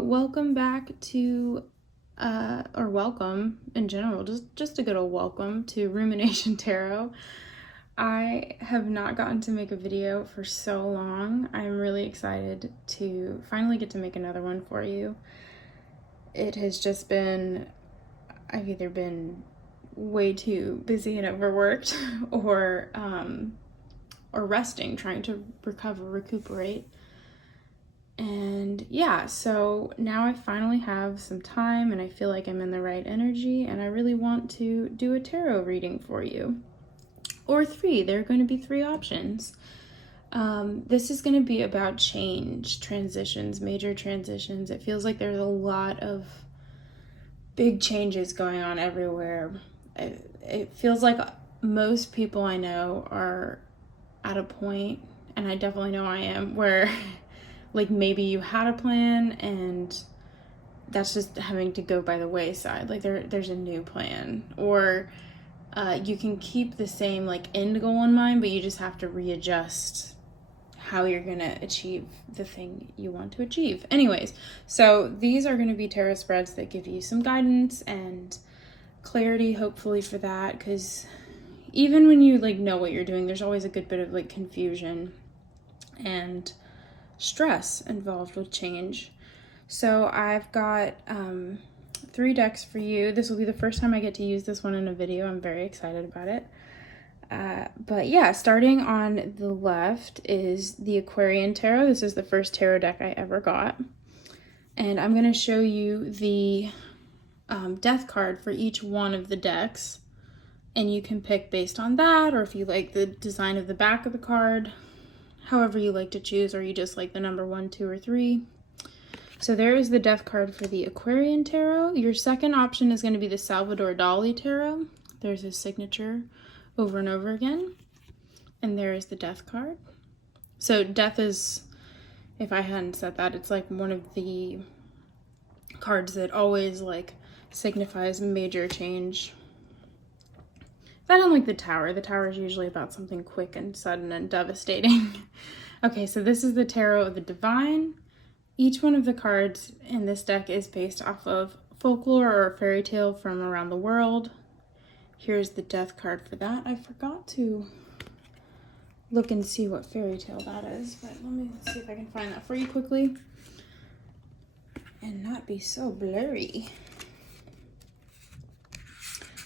welcome back to, or welcome in general, just a good old welcome to Rumination Tarot. I have not gotten to make a video for so long. I'm really excited to finally get to make another one for you. It has just been, I've either been way too busy and overworked or resting, trying to recuperate. And yeah, so now I finally have some time and I feel like I'm in the right energy and I really want to do a tarot reading for you. Or three, there are going to be three options. This is going to be about change, transitions, major transitions. It feels like there's a lot of big changes going on everywhere. It feels like most people I know are at a point, and I definitely know I am, where like maybe you had a plan and that's just having to go by the wayside. Like there's a new plan, or you can keep the same like end goal in mind, but you just have to readjust how you're gonna achieve the thing you want to achieve. Anyways, so these are gonna be tarot spreads that give you some guidance and clarity, hopefully, for that, because even when you like know what you're doing, there's always a good bit of like confusion and stress involved with change. So I've got 3 decks for you. This will be the first time I get to use this one in a video. I'm very excited about it. But yeah, starting on the left is the Aquarian Tarot. This is the first tarot deck I ever got. And I'm going to show you the death card for each one of the decks. And you can pick based on that, or if you like the design of the back of the card, however you like to choose, or you just like the number 1, 2, or 3. So there is the death card for the Aquarian Tarot. Your second option is going to be the Salvador Dali Tarot. There's his signature over and over again. And there is the death card. So death is, if I hadn't said that, it's like one of the cards that always like signifies major change. I don't like the Tower. The Tower is usually about something quick and sudden and devastating. Okay, so this is the Tarot of the Divine. Each one of the cards in this deck is based off of folklore or fairy tale from around the world. Here's the death card for that. I forgot to look and see what fairy tale that is, but let me see if I can find that for you quickly and not be so blurry.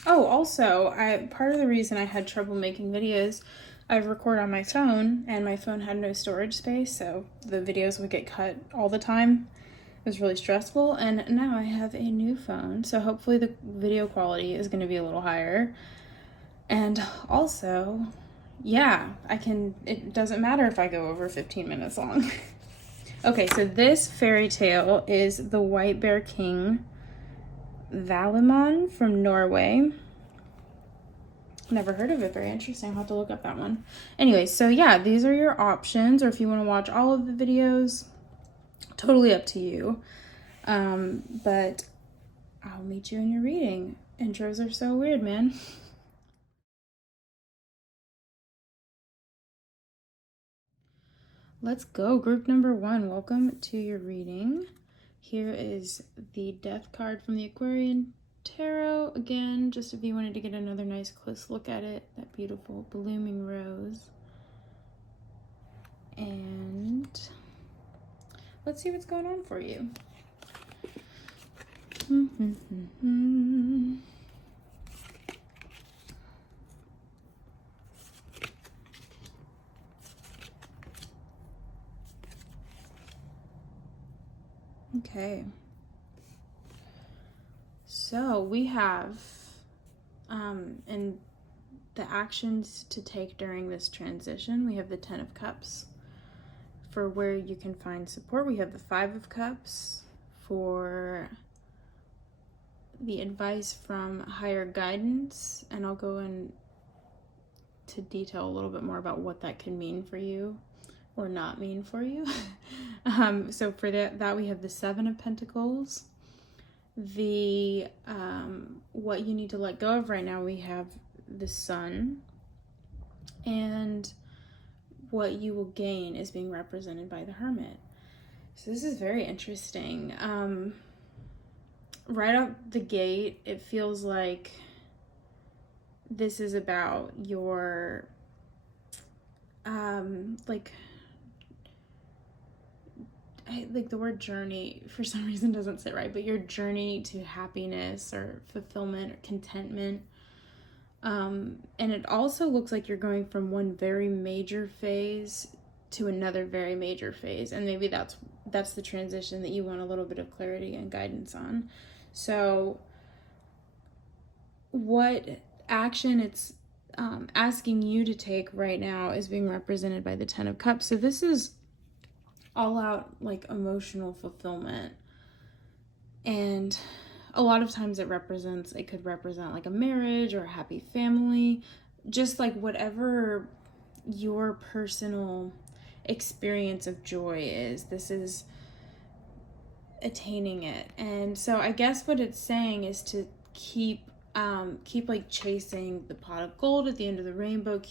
Oh, also, part of the reason I had trouble making videos, I record on my phone, and my phone had no storage space, so the videos would get cut all the time. It was really stressful, and now I have a new phone, so hopefully the video quality is going to be a little higher. And also, yeah, it doesn't matter if I go over 15 minutes long. Okay, so this fairy tale is the White Bear King Valimon from Norway. Never heard of it. Very interesting. I'll have to look up that one. Anyway, so yeah, these are your options, or if you want to watch all of the videos, totally up to you. But I'll meet you in your reading. Intros are so weird, man. Let's go. Group number 1, welcome to your reading. Here is the death card from the Aquarian Tarot. Again, just if you wanted to get another nice close look at it, that beautiful blooming rose. And let's see what's going on for you. Okay. So we have in the actions to take during this transition, we have the 10 of Cups for where you can find support. We have the 5 of Cups for the advice from higher guidance, and I'll go into detail a little bit more about what that can mean for you or not mean for you. So for that we have the 7 of Pentacles. The what you need to let go of right now, we have the Sun, and what you will gain is being represented by the Hermit. So this is very interesting. Right out the gate, it feels like this is about your, like the word journey for some reason doesn't sit right, but your journey to happiness or fulfillment or contentment. And it also looks like you're going from one very major phase to another very major phase. And maybe that's the transition that you want a little bit of clarity and guidance on. So what action it's asking you to take right now is being represented by the Ten of Cups. So this is all out like emotional fulfillment. And a lot of times it could represent like a marriage or a happy family, just like whatever your personal experience of joy is. This is attaining it. And so I guess what it's saying is to keep like chasing the pot of gold at the end of the rainbow.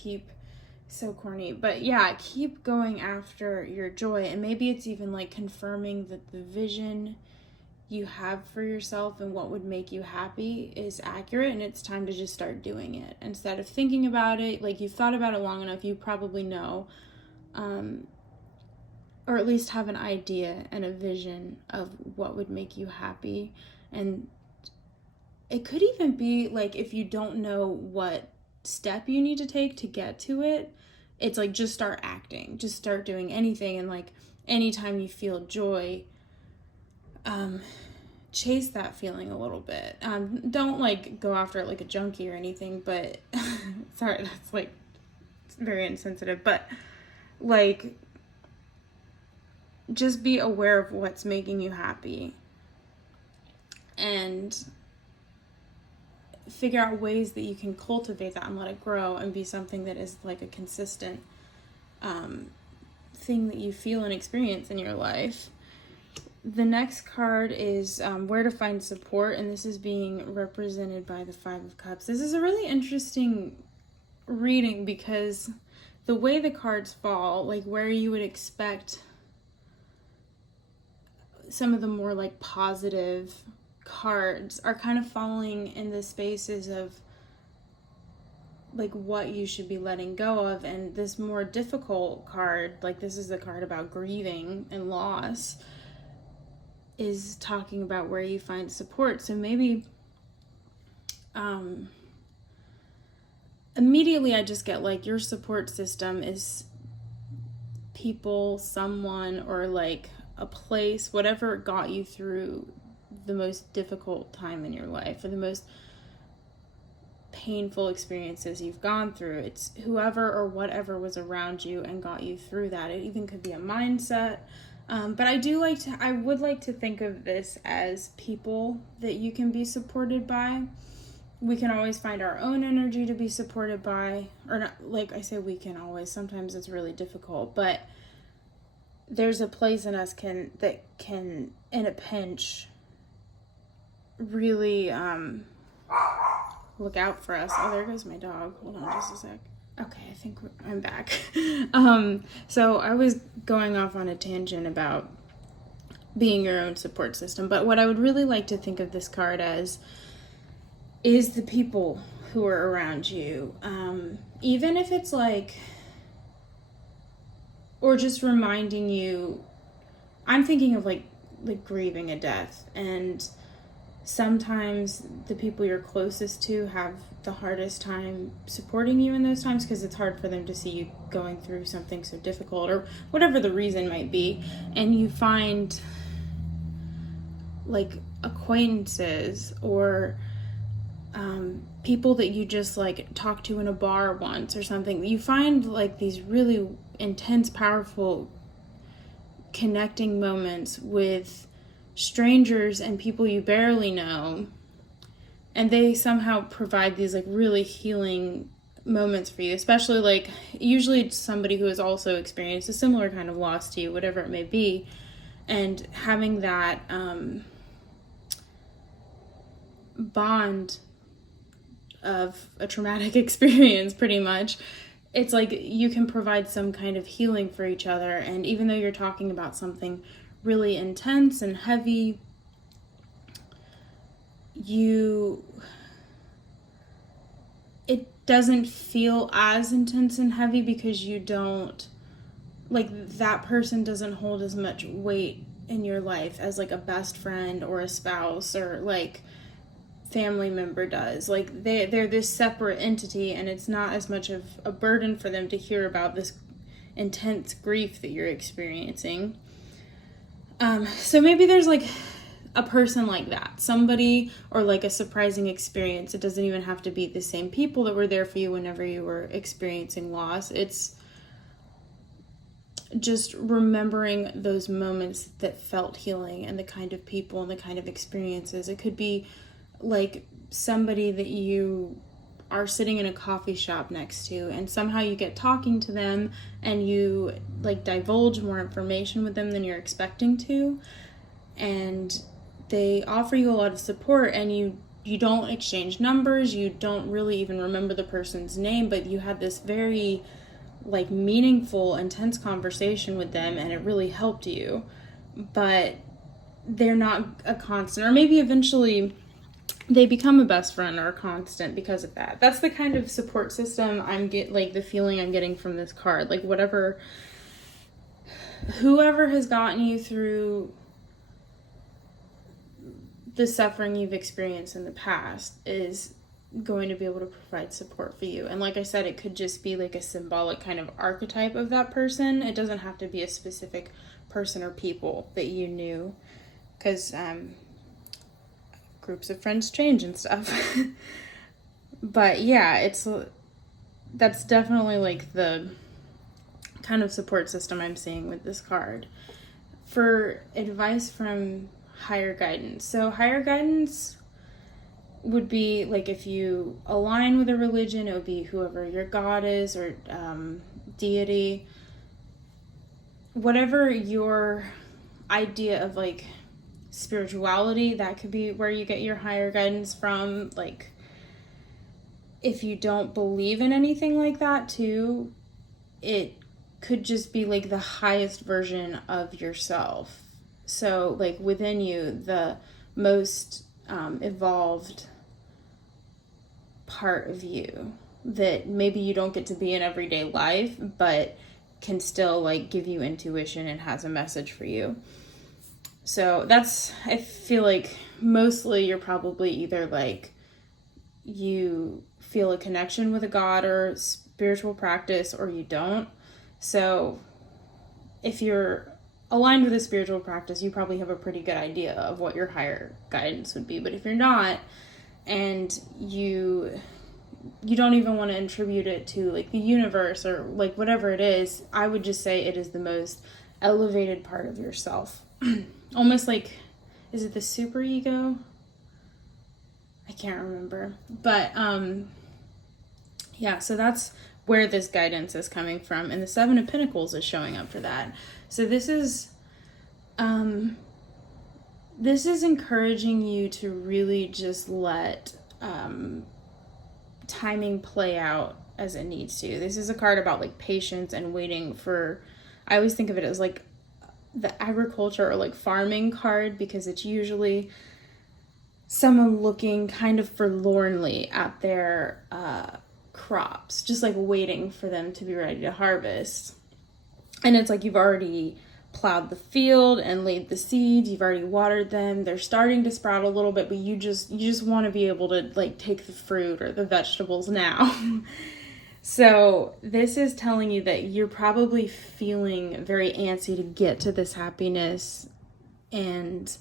So corny, but yeah, keep going after your joy. And maybe it's even like confirming that the vision you have for yourself and what would make you happy is accurate, and it's time to just start doing it instead of thinking about it. Like, you've thought about it long enough, you probably know, or at least have an idea and a vision of what would make you happy. And it could even be like, if you don't know what step you need to take to get to it, it's like, just start acting, just start doing anything. And like, anytime you feel joy, chase that feeling a little bit. Don't like go after it like a junkie or anything, but sorry, that's like, it's very insensitive, but like, just be aware of what's making you happy and figure out ways that you can cultivate that and let it grow and be something that is like a consistent thing that you feel and experience in your life. The next card is where to find support, and this is being represented by the Five of Cups. This is a really interesting reading because the way the cards fall, like where you would expect some of the more like positive cards, are kind of falling in the spaces of like what you should be letting go of. And this more difficult card, like this is the card about grieving and loss, is talking about where you find support. So maybe immediately I just get like your support system is people, someone, or like a place, whatever got you through the most difficult time in your life or the most painful experiences you've gone through. It's whoever or whatever was around you and got you through that. It even could be a mindset. But I would like to think of this as people that you can be supported by. We can always find our own energy to be supported by, or not, like I say, we can always, sometimes it's really difficult, but there's a place in us that can, in a pinch, really, look out for us. Oh, there goes my dog. Hold on just a sec. Okay, I think I'm back. So I was going off on a tangent about being your own support system, but what I would really like to think of this card as is the people who are around you. Even if it's like, or just reminding you, I'm thinking of like grieving a death, and sometimes the people you're closest to have the hardest time supporting you in those times because it's hard for them to see you going through something so difficult or whatever the reason might be. And you find like acquaintances or people that you just like talked to in a bar once or something. You find like these really intense, powerful connecting moments with strangers and people you barely know, and they somehow provide these like really healing moments for you, especially like usually it's somebody who has also experienced a similar kind of loss to you, whatever it may be. And having that bond of a traumatic experience, pretty much, it's like you can provide some kind of healing for each other. And even though you're talking about something really intense and heavy, it doesn't feel as intense and heavy because you don't, like, that person doesn't hold as much weight in your life as like a best friend or a spouse or like family member does. Like they're this separate entity, and it's not as much of a burden for them to hear about this intense grief that you're experiencing. So maybe there's like a person like that, somebody, or like a surprising experience. It doesn't even have to be the same people that were there for you whenever you were experiencing loss. It's just remembering those moments that felt healing and the kind of people and the kind of experiences. It could be like somebody that you are sitting in a coffee shop next to, and somehow you get talking to them and you like divulge more information with them than you're expecting to, and they offer you a lot of support, and you don't exchange numbers, you don't really even remember the person's name, but you had this very like meaningful, intense conversation with them, and it really helped you. But they're not a constant, or maybe eventually they become a best friend or a constant because of that. That's the kind of support system like the feeling I'm getting from this card. Like whoever has gotten you through the suffering you've experienced in the past is going to be able to provide support for you. And like I said, it could just be like a symbolic kind of archetype of that person. It doesn't have to be a specific person or people that you knew, because groups of friends change and stuff. But yeah, that's definitely like the kind of support system I'm seeing with this card. For advice from higher guidance. So higher guidance would be like, if you align with a religion, it would be whoever your God is, or deity, whatever your idea of like spirituality, that could be where you get your higher guidance from. Like if you don't believe in anything like that too, it could just be like the highest version of yourself. So like within you, the most evolved part of you that maybe you don't get to be in everyday life, but can still like give you intuition and has a message for you. So I feel like mostly you're probably either like you feel a connection with a god or spiritual practice, or you don't. So if you're aligned with a spiritual practice, you probably have a pretty good idea of what your higher guidance would be. But if you're not, and you don't even want to attribute it to like the universe or like whatever it is, I would just say it is the most elevated part of yourself. Almost like, is it the super ego? I can't remember. But yeah, so that's where this guidance is coming from, and the Seven of Pentacles is showing up for that. So this is encouraging you to really just let timing play out as it needs to. This is a card about like patience and waiting for, I always think of it as like the agriculture or like farming card, because it's usually someone looking kind of forlornly at their crops, just like waiting for them to be ready to harvest. And it's like you've already plowed the field and laid the seeds, you've already watered them, they're starting to sprout a little bit, but you just want to be able to like take the fruit or the vegetables now. So this is telling you that you're probably feeling very antsy to get to this happiness, and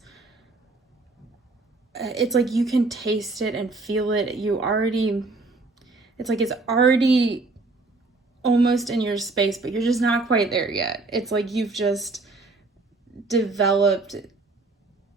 it's like you can taste it and feel it. It's like it's already almost in your space, but you're just not quite there yet. It's like you've just developed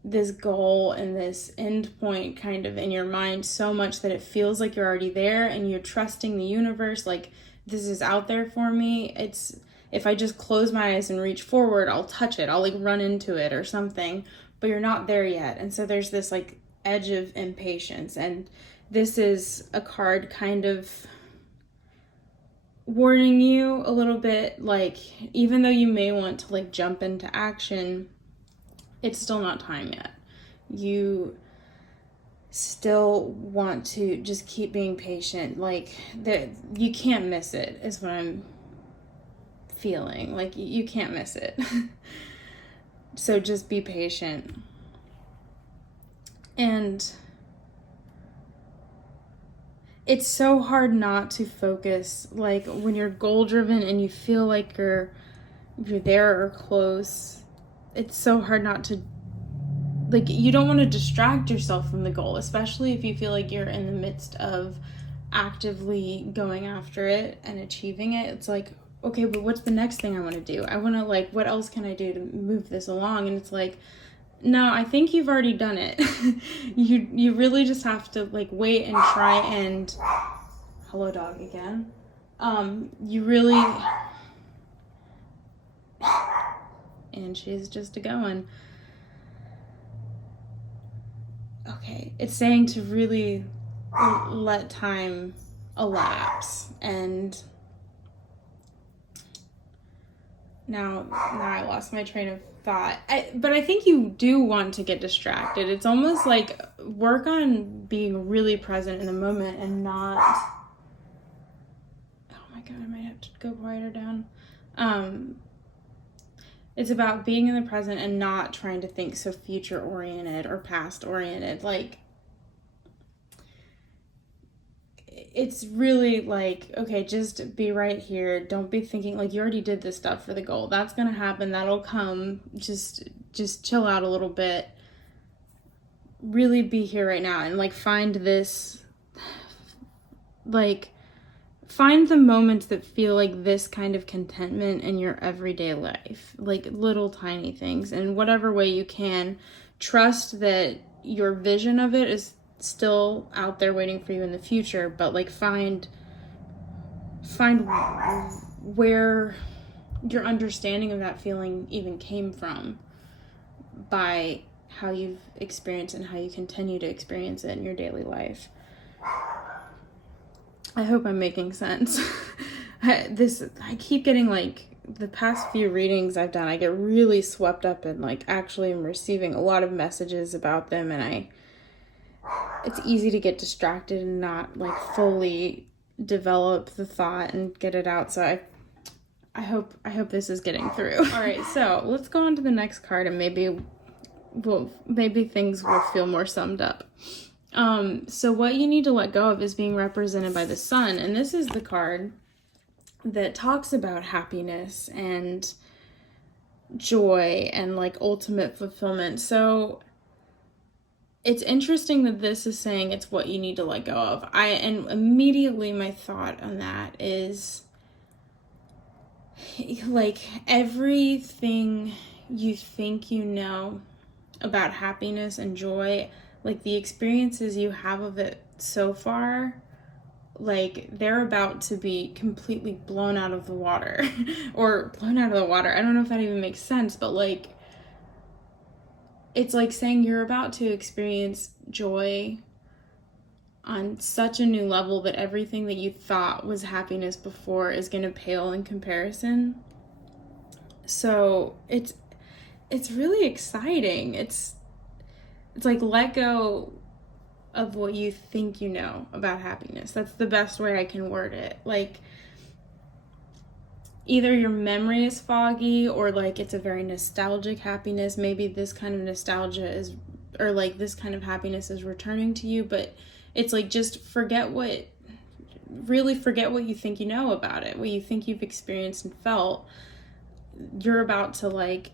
this goal and this end point kind of in your mind so much that it feels like you're already there, and you're trusting the universe, like, this is out there for me. It's, if I just close my eyes and reach forward, I'll touch it, I'll like run into it or something, but you're not there yet. And so there's this like edge of impatience, and this is a card kind of warning you a little bit, like, even though you may want to like jump into action, it's still not time yet. You still want to just keep being patient. Like, you can't miss it, is what I'm feeling. Like, you can't miss it. So just be patient. And it's so hard not to focus, like, when you're goal driven and you feel like you're there or close. It's so hard not to, like, you don't want to distract yourself from the goal, especially if you feel like you're in the midst of actively going after it and achieving it. It's like, okay, but what's the next thing I want to do? I want to, like, what else can I do to move this along? And it's like, no, I think you've already done it. You really just have to, like, wait and try and, hello dog again. You really, and she's just going. Okay, it's saying to really let time elapse. And now I lost my train of thought. But I think you do want to get distracted. It's almost like work on being really present in the moment and not, oh my god, I might have to go quieter down. It's about being in the present and not trying to think so future oriented or past oriented. Like, it's really like, okay, just be right here. Don't be thinking, like, you already did this stuff for the goal. That's going to happen. That'll come. Just chill out a little bit. Really be here right now and, like, find this, like, find the moments that feel like this kind of contentment in your everyday life. Like, little tiny things. And whatever way you can, trust that your vision of it is still out there waiting for you in the future, but, like, find where your understanding of that feeling even came from by how you've experienced and how you continue to experience it in your daily life. I hope I'm making sense. I keep getting, like, the past few readings I've done, I get really swept up in, like, actually I'm receiving a lot of messages about them, and it's easy to get distracted and not, like, fully develop the thought and get it out. So I hope this is getting through. All right, so let's go on to the next card, and maybe things will feel more summed up. So what you need to let go of is being represented by the sun, and this is the card that talks about happiness and joy and, like, ultimate fulfillment. So it's interesting that this is saying it's what you need to let go of. And immediately my thought on that is, like, everything you think you know about happiness and joy, like, the experiences you have of it so far, like, they're about to be completely blown out of the water. Or blown out of the water. I don't know if that even makes sense, but, like, it's like saying you're about to experience joy on such a new level that everything that you thought was happiness before is going to pale in comparison. So it's really exciting. It's like, let go of what you think you know about happiness. That's the best way I can word it. Like, either your memory is foggy, or, like, it's a very nostalgic happiness. Maybe this kind of nostalgia is, or, like, this kind of happiness is returning to you, but it's like, just forget what you think you know about it, what you think you've experienced and felt. You're about to, like,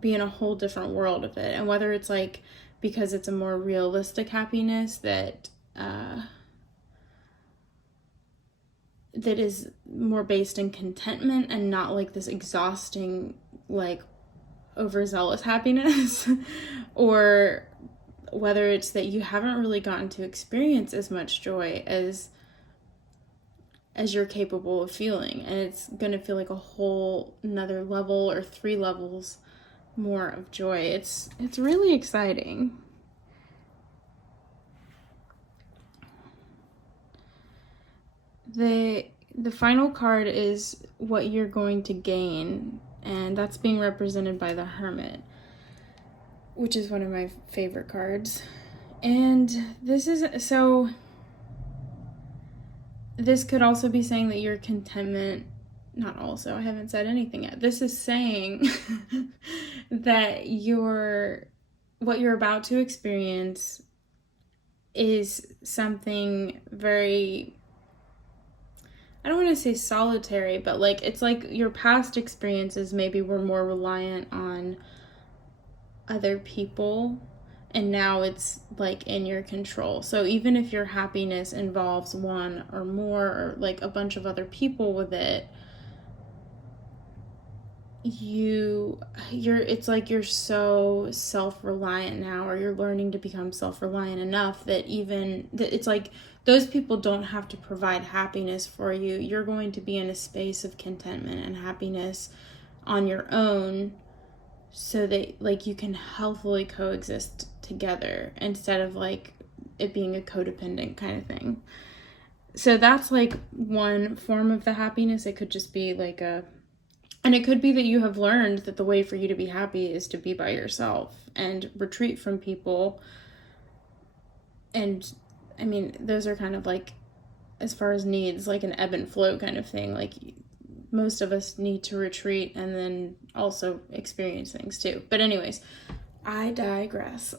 be in a whole different world of it. And whether it's, like, because it's a more realistic happiness that is more based in contentment and not, like, this exhausting, like, overzealous happiness, or whether it's that you haven't really gotten to experience as much joy as you're capable of feeling, and it's gonna feel like a whole another level or 3 levels more of joy. It's really exciting. The final card is what you're going to gain, and that's being represented by the Hermit. which is one of my favorite cards. And this could also be saying that your contentment, not also, I haven't said anything yet. This is saying that what you're about to experience is something very, I don't want to say solitary, but like it's like your past experiences maybe were more reliant on other people, and now it's like in your control. So even if your happiness involves one or more or like a bunch of other people with it, it's like you're so self-reliant now, or you're learning to become self-reliant enough that it's like those people don't have to provide happiness for you. You're going to be in a space of contentment and happiness on your own, so that like you can healthily coexist together instead of like it being a codependent kind of thing. So that's like one form of the happiness. It could just be like and it could be that you have learned that the way for you to be happy is to be by yourself and retreat from people. And I mean, those are kind of like, as far as needs, like an ebb and flow kind of thing. Like most of us need to retreat and then also experience things too. But anyways, I digress.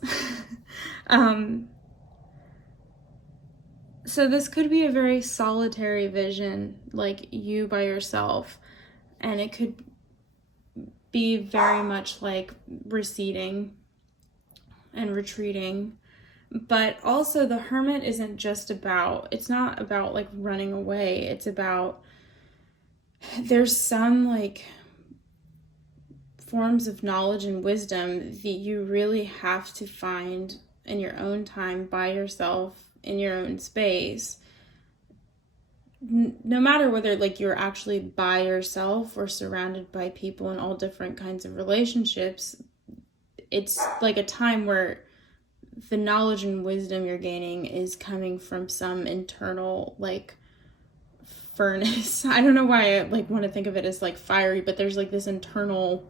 So this could be a very solitary vision, like you by yourself. And it could be very much like receding and retreating. But also the Hermit isn't just about, it's not about like running away. It's about, there's some like forms of knowledge and wisdom that you really have to find in your own time, by yourself, in your own space. No matter whether like you're actually by yourself or surrounded by people in all different kinds of relationships, it's like a time where the knowledge and wisdom you're gaining is coming from some internal like furnace. I don't know why I like want to think of it as like fiery, but there's like this internal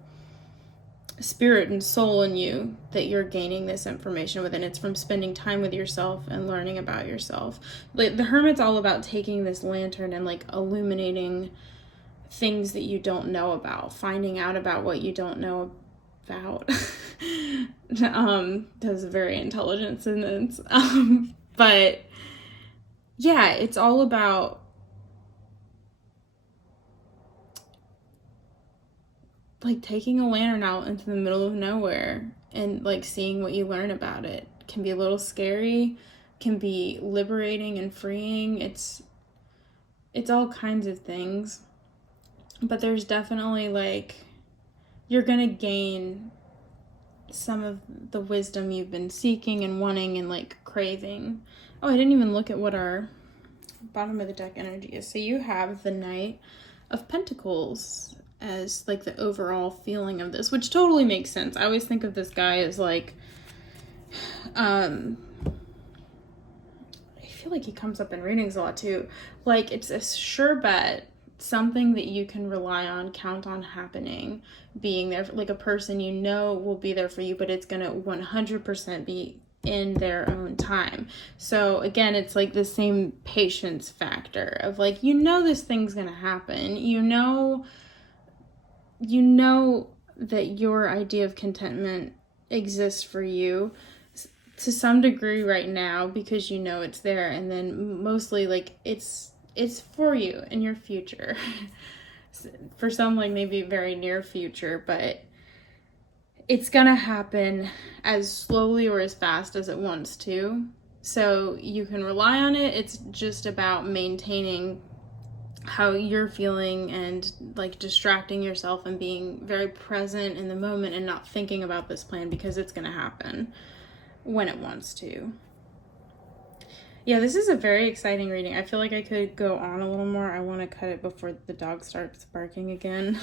spirit and soul in you that you're gaining this information with, and it's from spending time with yourself and learning about yourself. Like the Hermit's all about taking this lantern and like illuminating things that you don't know about, finding out about what you don't know about. That was a very intelligent sentence. But yeah, it's all about like taking a lantern out into the middle of nowhere and like seeing what you learn about it. It can be a little scary, can be liberating and freeing. It's all kinds of things. But there's definitely like, you're gonna gain some of the wisdom you've been seeking and wanting and like craving. Oh, I didn't even look at what our bottom of the deck energy is. So you have the Knight of Pentacles as like the overall feeling of this, which totally makes sense. I always think of this guy as like, I feel like he comes up in readings a lot too. Like it's a sure bet, something that you can rely on, count on happening, being there, like a person you know will be there for you, but it's gonna 100% be in their own time. So again, it's like the same patience factor of like, you know this thing's gonna happen. You know that your idea of contentment exists for you to some degree right now because you know it's there, and then mostly like it's for you in your future. For some, like maybe very near future, but it's gonna happen as slowly or as fast as it wants to. So you can rely on it. It's just about maintaining how you're feeling and like distracting yourself and being very present in the moment and not thinking about this plan, because it's gonna happen when it wants to. Yeah, this is a very exciting reading. I feel like I could go on a little more. I want to cut it before the dog starts barking again.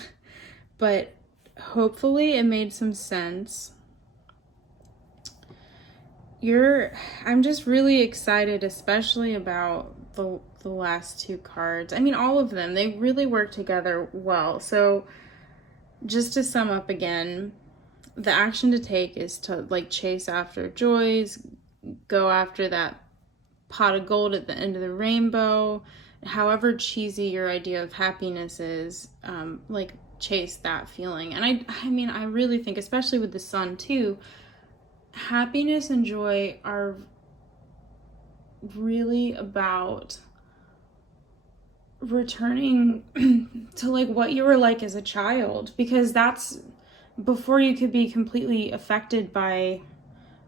But hopefully it made some sense. I'm just really excited, especially about the last two cards. I mean, all of them, they really work together well. So just to sum up again, the action to take is to like chase after joys, go after that pot of gold at the end of the rainbow. However cheesy your idea of happiness is, like chase that feeling. And I mean, I really think, especially with the sun too, happiness and joy are really about returning to like what you were like as a child, because that's before you could be completely affected by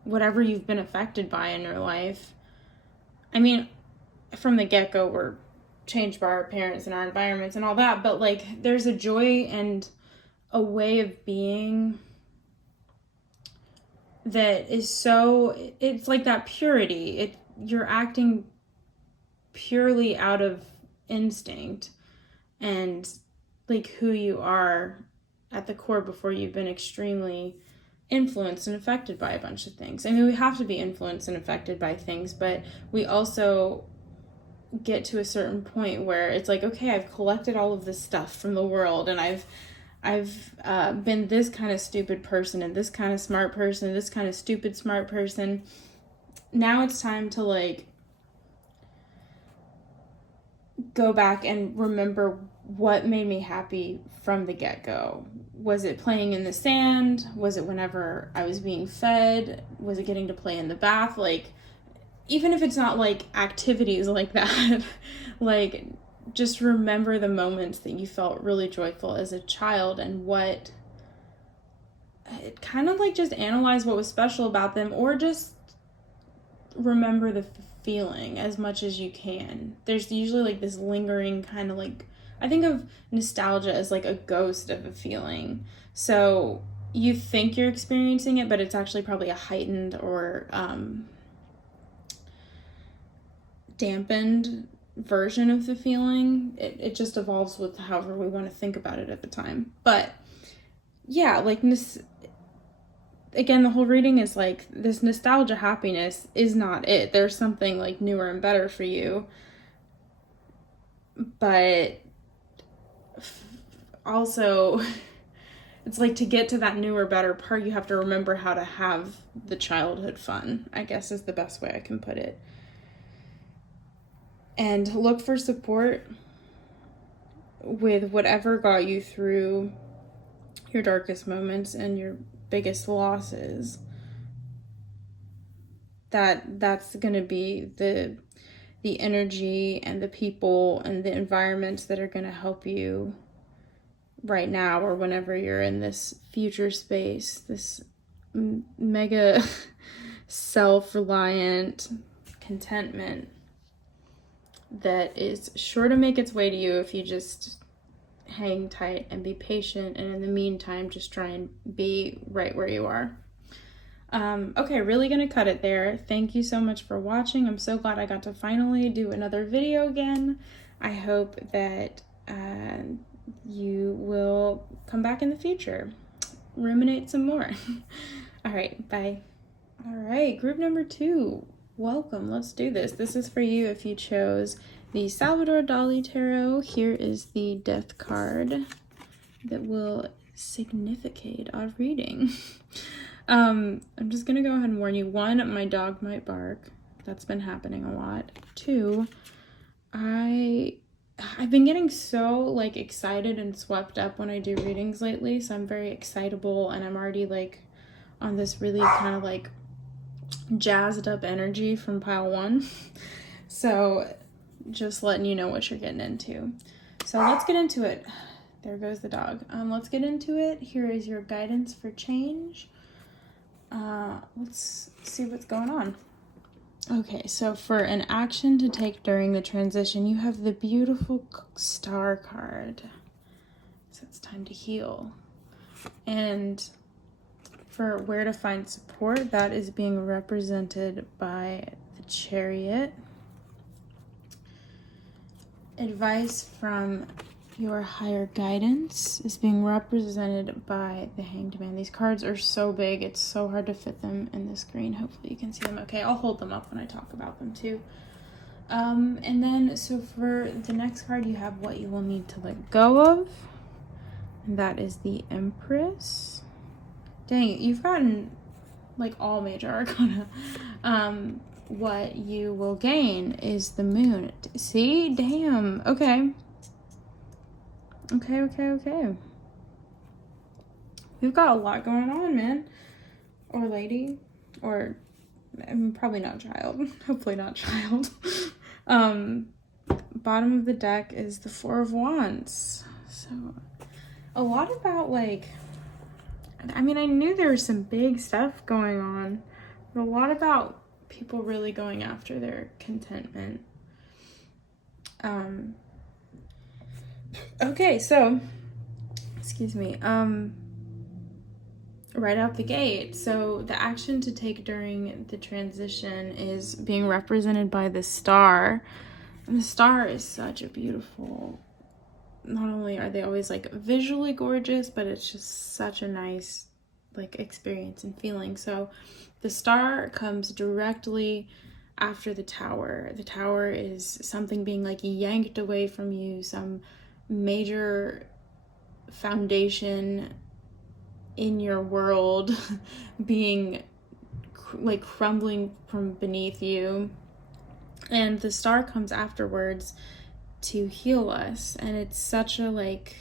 whatever you've been affected by in your life. I mean, from the get-go, we're changed by our parents and our environments and all that, but like there's a joy and a way of being that is so, it's like that purity. You're acting purely out of instinct and like who you are at the core before you've been extremely influenced and affected by a bunch of things. I mean, we have to be influenced and affected by things, but we also get to a certain point where it's like, okay, I've collected all of this stuff from the world, and I've been this kind of stupid person and this kind of smart person and this kind of stupid smart person. Now it's time to like go back and remember what made me happy from the get-go. Was it playing in the sand? Was it whenever I was being fed? Was it getting to play in the bath? Like, even if it's not like activities like that, like just remember the moments that you felt really joyful as a child, and what kind of like just analyze what was special about them, or just remember the feeling as much as you can. There's usually like this lingering kind of like, I think of nostalgia as like a ghost of a feeling. So you think you're experiencing it, but it's actually probably a heightened or dampened version of the feeling. It just evolves with however we want to think about it at the time. But yeah, like again, the whole reading is like this nostalgia happiness is not it. There's something like newer and better for you. But also, it's like to get to that newer, better part, you have to remember how to have the childhood fun, I guess is the best way I can put it. And look for support with whatever got you through your darkest moments and your biggest losses. That's going to be the energy and the people and the environments that are going to help you right now, or whenever you're in this future space, this mega self-reliant contentment that is sure to make its way to you if you just hang tight and be patient, and in the meantime just try and be right where you are. Okay, really gonna cut it there. Thank you so much for watching. I'm so glad I got to finally do another video again. I hope that you will come back in the future, ruminate some more. All right, bye. All right, group number 2, welcome. Let's do this. This is for you if you chose the Salvador Dali Tarot. Here is the death card that will significate our reading. I'm just gonna go ahead and warn you. 1, my dog might bark. That's been happening a lot. 2, I've been getting so like excited and swept up when I do readings lately, so I'm very excitable, and I'm already like on this really kind of like jazzed up energy from pile 1. So just letting you know what you're getting into. So let's get into it. There goes the dog. Let's get into it. Here is your guidance for change. Let's see what's going on. Okay, so for an action to take during the transition, you have the beautiful star card. So it's time to heal. And for where to find support, that is being represented by the Chariot. Advice from your higher guidance is being represented by the Hanged Man. These cards are so big, it's so hard to fit them in the screen. Hopefully you can see them okay. I'll hold them up when I talk about them too. And then, so for the next card, you have what you will need to let go of. And that is the Empress. Dang it, you've gotten like all major arcana. What you will gain is the moon. See? Damn. Okay. Okay. We've got a lot going on, man. Or lady. Or probably not child. Hopefully not child. Bottom of the deck is the Four of Wands. So a lot about like, I mean, I knew there was some big stuff going on, but a lot about people really going after their contentment. Okay, so, excuse me, right out the gate. So the action to take during the transition is being represented by the star. And the star is such a beautiful, not only are they always like visually gorgeous, but it's just such a nice like experience and feeling. So the star comes directly after the tower. The tower is something being like yanked away from you, some major foundation in your world being like crumbling from beneath you. And the star comes afterwards to heal us, and it's such a like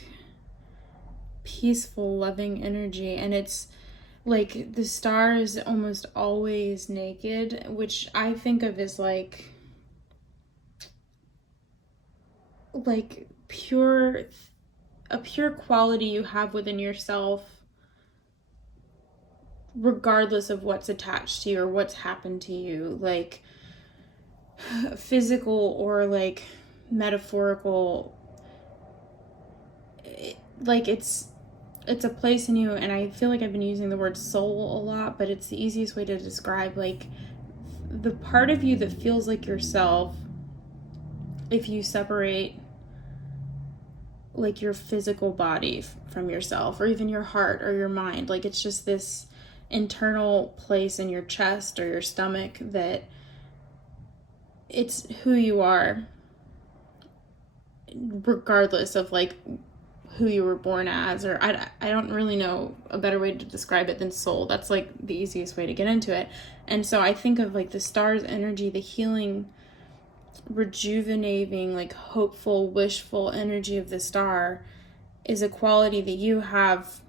peaceful, loving energy. And it's like the star is almost always naked, which I think of as like pure, a pure quality you have within yourself, regardless of what's attached to you or what's happened to you, like physical or like metaphorical. Like it's a place in you, and I feel like I've been using the word soul a lot, but it's the easiest way to describe like the part of you that feels like yourself if you separate like your physical body from yourself, or even your heart or your mind. Like it's just this internal place in your chest or your stomach that it's who you are, regardless of like who you were born as, or I don't really know a better way to describe it than soul. That's like the easiest way to get into it. And so I think of like the star's energy, the healing, rejuvenating, like hopeful, wishful energy of the star is a quality that you have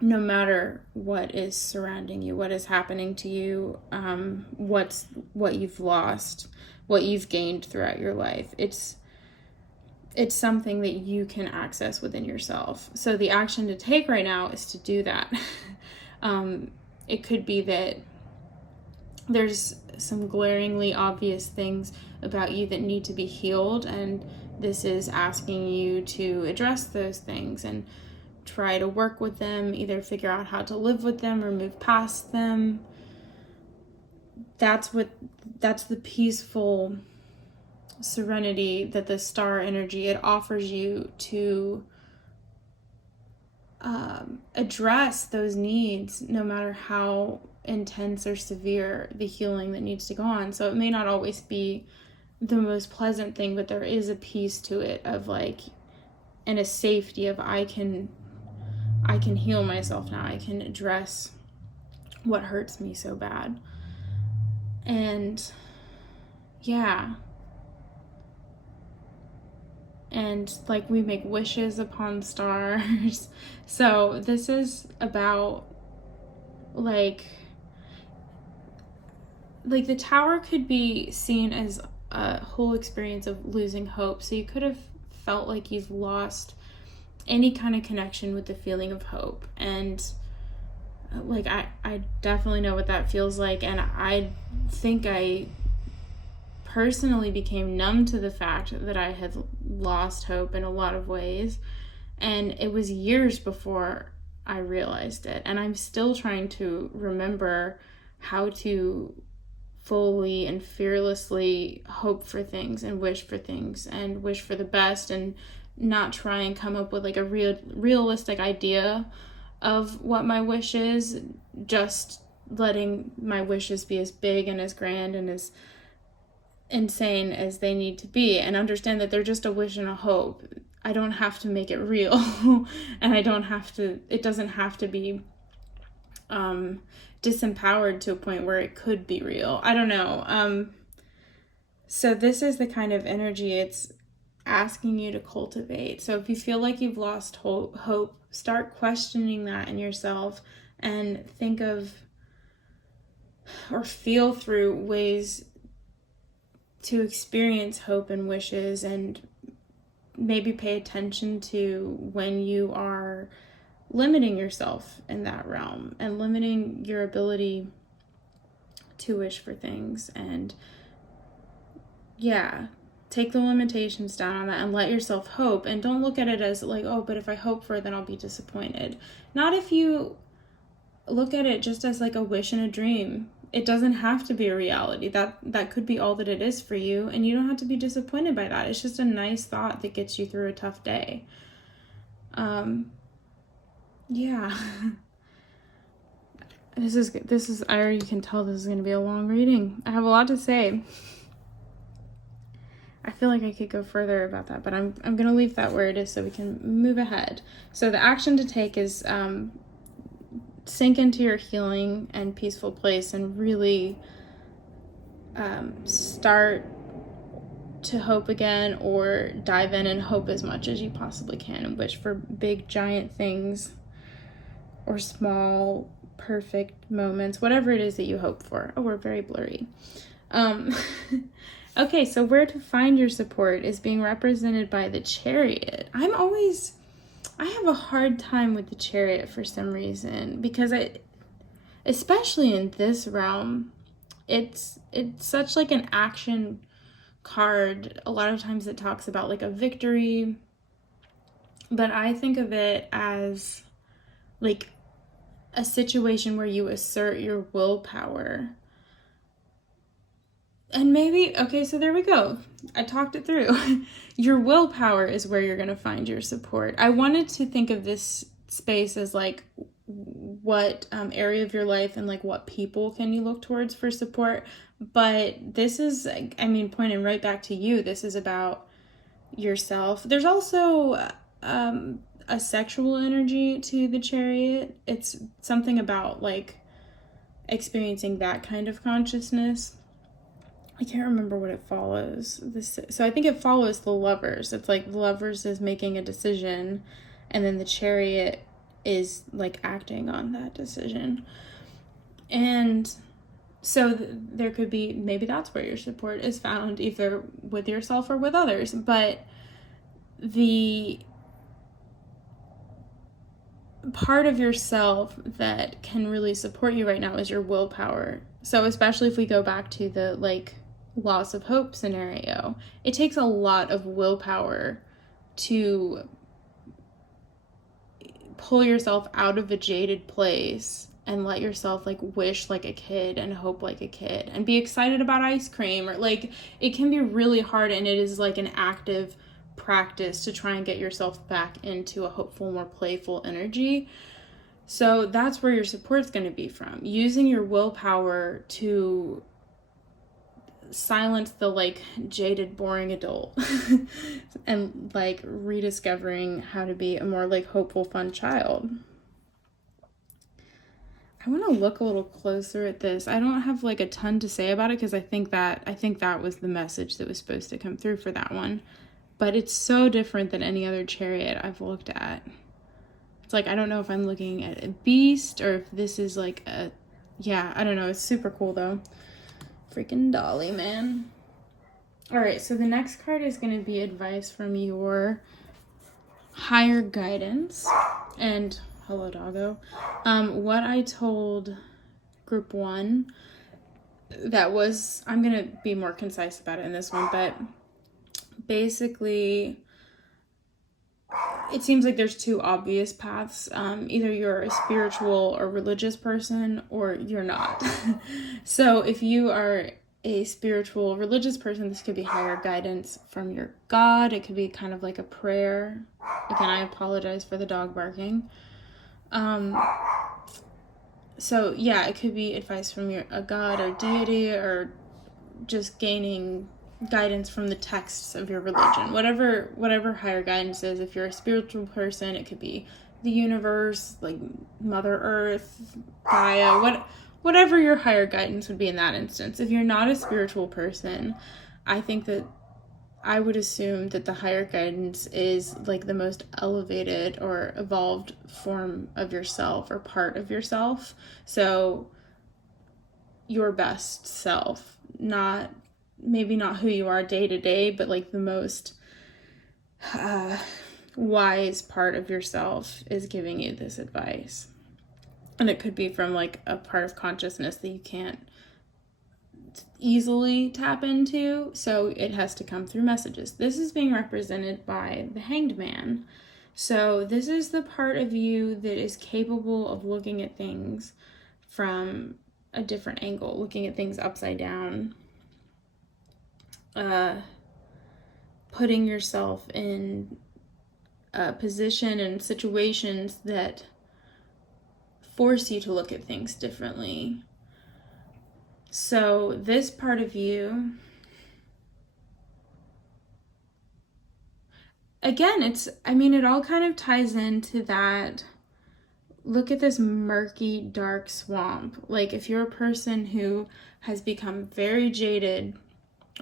no matter what is surrounding you, what is happening to you, what you've lost, what you've gained throughout your life. It's something that you can access within yourself. So the action to take right now is to do that. It could be that there's some glaringly obvious things about you that need to be healed, and this is asking you to address those things and try to work with them, either figure out how to live with them or move past them. That's the peaceful serenity that the star energy, it offers you to address those needs, no matter how intense or severe the healing that needs to go on. So it may not always be the most pleasant thing, but there is a peace to it of like, and a safety of I can heal myself now. I can address what hurts me so bad. And yeah. And like we make wishes upon stars. So this is about like the tower could be seen as a whole experience of losing hope. So you could have felt like you've lost any kind of connection with the feeling of hope. And like I definitely know what that feels like, and I think I personally became numb to the fact that I had lost hope in a lot of ways, and it was years before I realized it. And I'm still trying to remember how to fully and fearlessly hope for things and wish for things and wish for the best, and not try and come up with like a realistic idea of what my wish is, just letting my wishes be as big and as grand and as insane as they need to be, and understand that they're just a wish and a hope. I don't have to make it real and it doesn't have to be disempowered to a point where it could be real. I don't know. So this is the kind of energy it's asking you to cultivate. So if you feel like you've lost hope, start questioning that in yourself and think of or feel through ways to experience hope and wishes, and maybe pay attention to when you are limiting yourself in that realm and limiting your ability to wish for things. And yeah, take the limitations down on that and let yourself hope. And don't look at it as like, oh, but if I hope for it, then I'll be disappointed. Not if you look at it just as like a wish and a dream. It doesn't have to be a reality. That could be all that it is for you, and you don't have to be disappointed by that. It's just a nice thought that gets you through a tough day. Yeah. This is I already can tell this is going to be a long reading. I have a lot to say. I feel like I could go further about that, but I'm going to leave that where it is so we can move ahead. So the action to take is sink into your healing and peaceful place and really start to hope again, or dive in and hope as much as you possibly can and wish for big giant things or small perfect moments, whatever it is that you hope for. Oh, we're very blurry. Okay, so where to find your support is being represented by the Chariot. I have a hard time with the Chariot for some reason, because especially in this realm, it's such like an action card. A lot of times it talks about like a victory, but I think of it as like a situation where you assert your willpower. And maybe, okay, so there we go. I talked it through. Your willpower is where you're going to find your support. I wanted to think of this space as like what area of your life and like what people can you look towards for support. But this is, I mean, pointing right back to you. This is about yourself. There's also a sexual energy to the Chariot. It's something about like experiencing that kind of consciousness. I can't remember what it follows. So I think it follows the Lovers. It's like the Lovers is making a decision, and then the Chariot is like acting on that decision. And so there could be, maybe that's where your support is found, either with yourself or with others. But the part of yourself that can really support you right now is your willpower. So especially if we go back to the like loss of hope scenario, it takes a lot of willpower to pull yourself out of a jaded place and let yourself like wish like a kid and hope like a kid and be excited about ice cream, or like it can be really hard, and it is like an active practice to try and get yourself back into a hopeful, more playful energy. So that's where your support's going to be from, using your willpower to silence the like jaded, boring adult and like rediscovering how to be a more like hopeful, fun child. I want to look a little closer at this. I don't have like a ton to say about it because I think that was the message that was supposed to come through for that one. But it's so different than any other Chariot I've looked at. It's like, I don't know if I'm looking at a beast or if this is like I don't know. It's super cool though. Freaking Dolly, man. All right, so the next card is going to be advice from your higher guidance. And hello, doggo. What I told group 1, I'm going to be more concise about it in this one, but basically it seems like there's 2 obvious paths. Either you're a spiritual or religious person, or you're not. So if you are a spiritual, religious person, this could be higher guidance from your God. It could be kind of like a prayer. Again, I apologize for the dog barking. So yeah, it could be advice from a God or deity, or just gaining guidance from the texts of your religion, whatever higher guidance is. If you're a spiritual person, it could be the universe, like Mother Earth, Gaia, whatever your higher guidance would be in that instance. If you're not a spiritual person, I think that I would assume that the higher guidance is like the most elevated or evolved form of yourself or part of yourself. So your best self, maybe not who you are day to day, but like the most wise part of yourself is giving you this advice. And it could be from like a part of consciousness that you can't easily tap into, so it has to come through messages. This is being represented by the Hanged Man. So this is the part of you that is capable of looking at things from a different angle, looking at things upside down, putting yourself in a position and situations that force you to look at things differently. So this part of you, again, it all kind of ties into that. Look at this murky, dark swamp. Like if you're a person who has become very jaded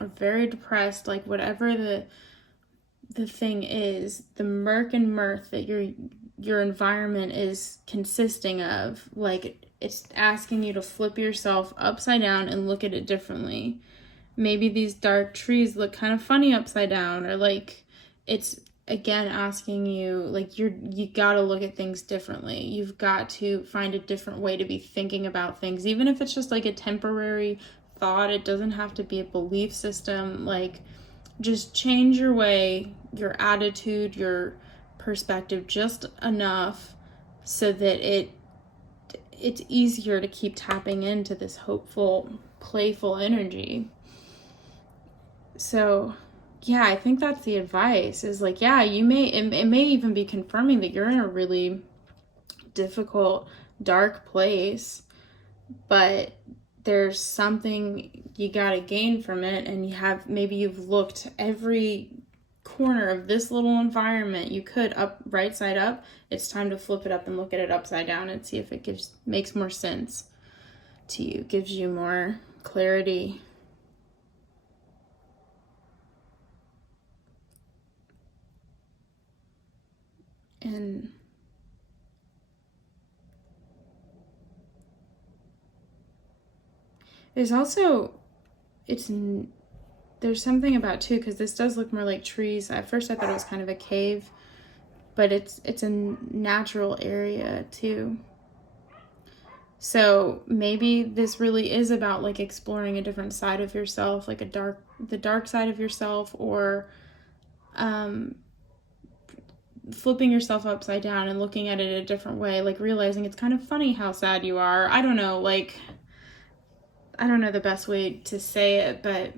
or very depressed, like whatever the thing is, the murk and mirth that your environment is consisting of, like it's asking you to flip yourself upside down and look at it differently. Maybe these dark trees look kind of funny upside down, or like it's again asking you, like you gotta look at things differently. You've got to find a different way to be thinking about things, even if it's just like a temporary thought. It doesn't have to be a belief system. Like just change your way, your attitude, your perspective just enough so that it's easier to keep tapping into this hopeful, playful energy. So yeah, I think that's the advice, is like, yeah, it may even be confirming that you're in a really difficult, dark place, but there's something you gotta gain from it, and you've looked every corner of this little environment you could up, right side up. It's time to flip it up and look at it upside down and see if it makes more sense to you, gives you more clarity. And there's also, there's something about too, because this does look more like trees. At first I thought it was kind of a cave, but it's a natural area too. So maybe this really is about like exploring a different side of yourself, like the dark side of yourself, or flipping yourself upside down and looking at it a different way, like realizing it's kind of funny how sad you are. I don't know the best way to say it, but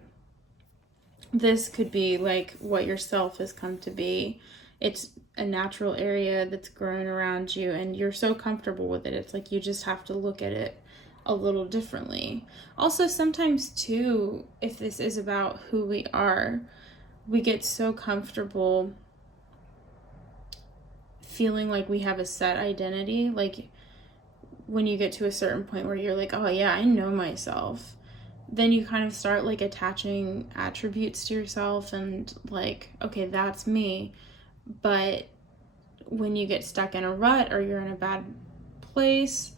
this could be like what yourself has come to be. It's a natural area that's grown around you and you're so comfortable with it. It's like you just have to look at it a little differently. Also, sometimes too, if this is about who we are, we get so comfortable feeling like we have a set identity. Like when you get to a certain point where you're like, oh yeah, I know myself, then you kind of start like attaching attributes to yourself and like, okay, that's me. But when you get stuck in a rut or you're in a bad place,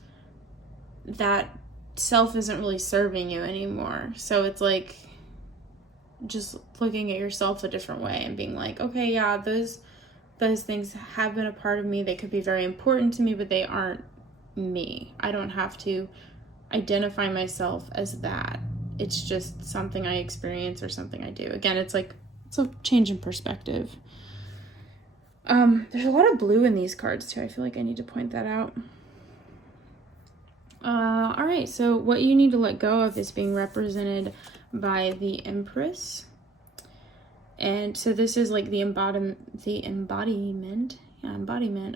that self isn't really serving you anymore. So it's like just looking at yourself a different way and being like, okay, yeah, those things have been a part of me. They could be very important to me, but they aren't me. I don't have to identify myself as that. It's just something I experience or something I do. Again, it's a change in perspective. There's a lot of blue in these cards too. I feel like I need to point that out. All right, so what you need to let go of is being represented by the Empress. And so this is like the embodiment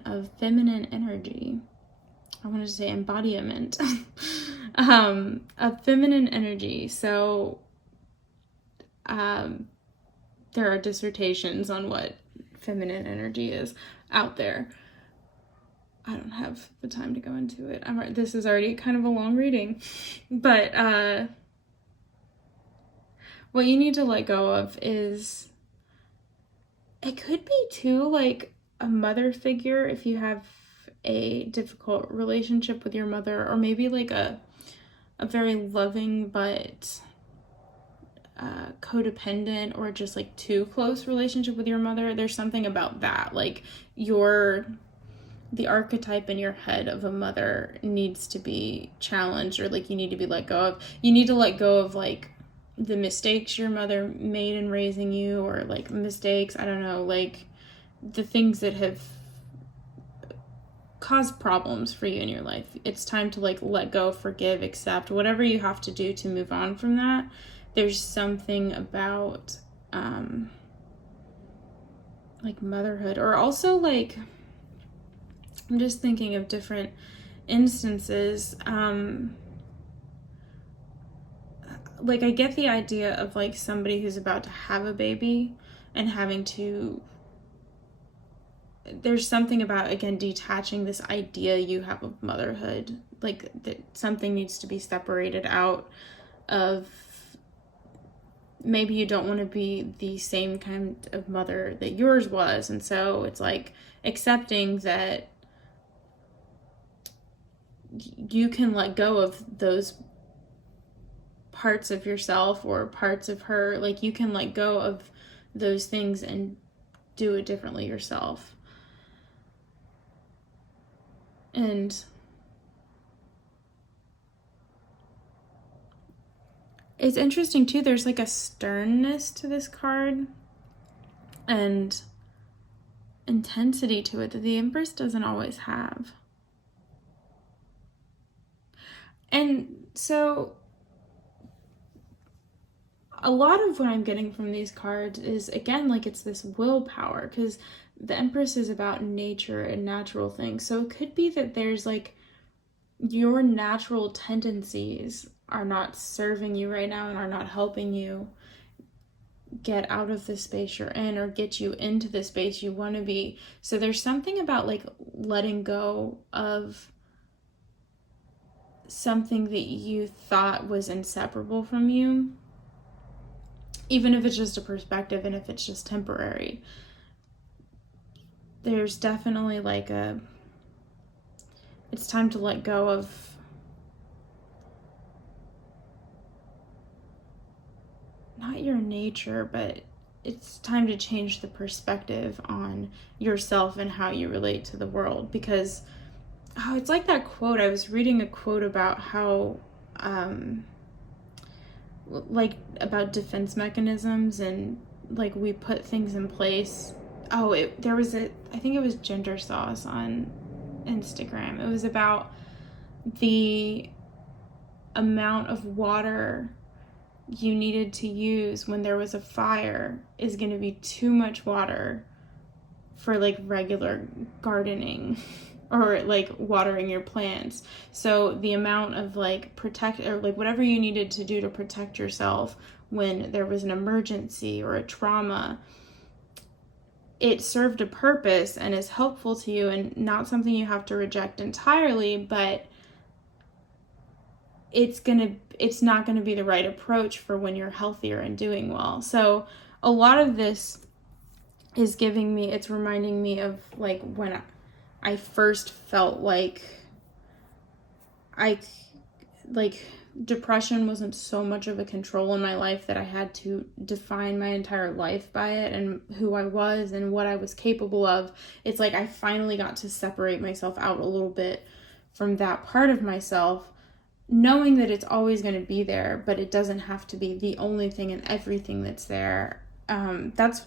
of feminine energy. I wanted to say embodiment of feminine energy. So there are dissertations on what feminine energy is out there. I don't have the time to go into it. This is already kind of a long reading. But what you need to let go of is, it could be too like a mother figure if you have a difficult relationship with your mother, or maybe like a very loving but codependent or just like too close relationship with your mother. There's something about that, like the archetype in your head of a mother needs to be challenged, or like you need to be let go of. You need to let go of like the mistakes your mother made in raising you, or like mistakes, I don't know, like the things that have caused problems for you in your life. It's time to like let go, forgive, accept, whatever you have to do to move on from that. There's something about like motherhood, or also like, I'm just thinking of different instances. Like I get the idea of like somebody who's about to have a baby and having to, there's something about, again, detaching this idea you have of motherhood, like that something needs to be separated out of. Maybe you don't want to be the same kind of mother that yours was, and so it's like accepting that you can let go of those parts of yourself or parts of her. Like you can let go of those things and do it differently yourself. And it's interesting too, there's like a sternness to this card and intensity to it that the Empress doesn't always have. And so a lot of what I'm getting from these cards is, again, like it's this willpower, because the Empress is about nature and natural things. So it could be that there's like your natural tendencies are not serving you right now and are not helping you get out of the space you're in or get you into the space you want to be. So there's something about like letting go of something that you thought was inseparable from you, even if it's just a perspective and if it's just temporary. There's definitely like it's time to let go of not your nature, but it's time to change the perspective on yourself and how you relate to the world. Because it's like that quote. I was reading a quote about how like about defense mechanisms, and like we put things in place. I think it was Ginger Sauce on Instagram. It was about the amount of water you needed to use when there was a fire is going to be too much water for like regular gardening or like watering your plants. So the amount of like protect, or like whatever you needed to do to protect yourself when there was an emergency or a trauma, it served a purpose and is helpful to you and not something you have to reject entirely, but it's not going to be the right approach for when you're healthier and doing well. So a lot of this is it's reminding me of like when I first felt like depression wasn't so much of a control in my life that I had to define my entire life by it and who I was and what I was capable of. It's like I finally got to separate myself out a little bit from that part of myself, knowing that it's always going to be there, but it doesn't have to be the only thing and everything that's there. That's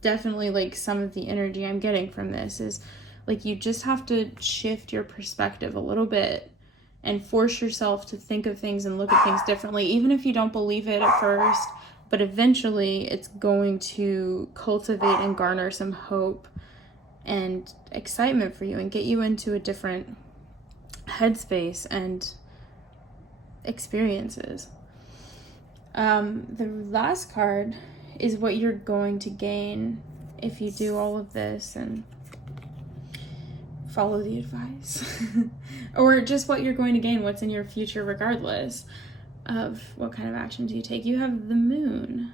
definitely like some of the energy I'm getting from this is like you just have to shift your perspective a little bit and force yourself to think of things and look at things differently, even if you don't believe it at first. But eventually it's going to cultivate and garner some hope and excitement for you and get you into a different headspace and experiences. The last card is what you're going to gain if you do all of this. And follow the advice. Or just what you're going to gain, what's in your future regardless of what kind of actions you take. You have the moon.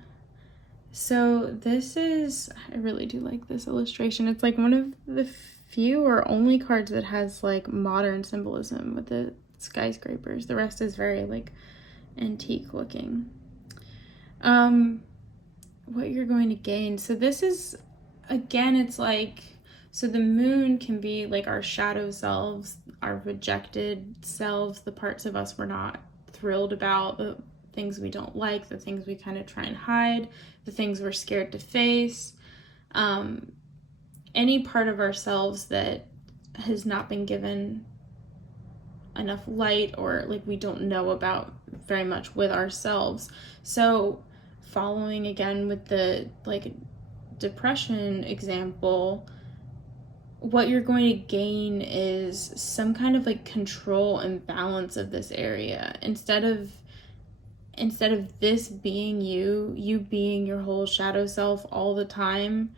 So this is, I really do like this illustration. It's like one of the few or only cards that has like modern symbolism with the skyscrapers. The rest is very like antique looking. What you're going to gain. So this is, again, it's like, so the moon can be like our shadow selves, our rejected selves, the parts of us we're not thrilled about, the things we don't like, the things we kind of try and hide, the things we're scared to face. Any part of ourselves that has not been given enough light, or like we don't know about very much with ourselves. So following again with the like depression example, what you're going to gain is some kind of like control and balance of this area. Instead of this being you being your whole shadow self all the time,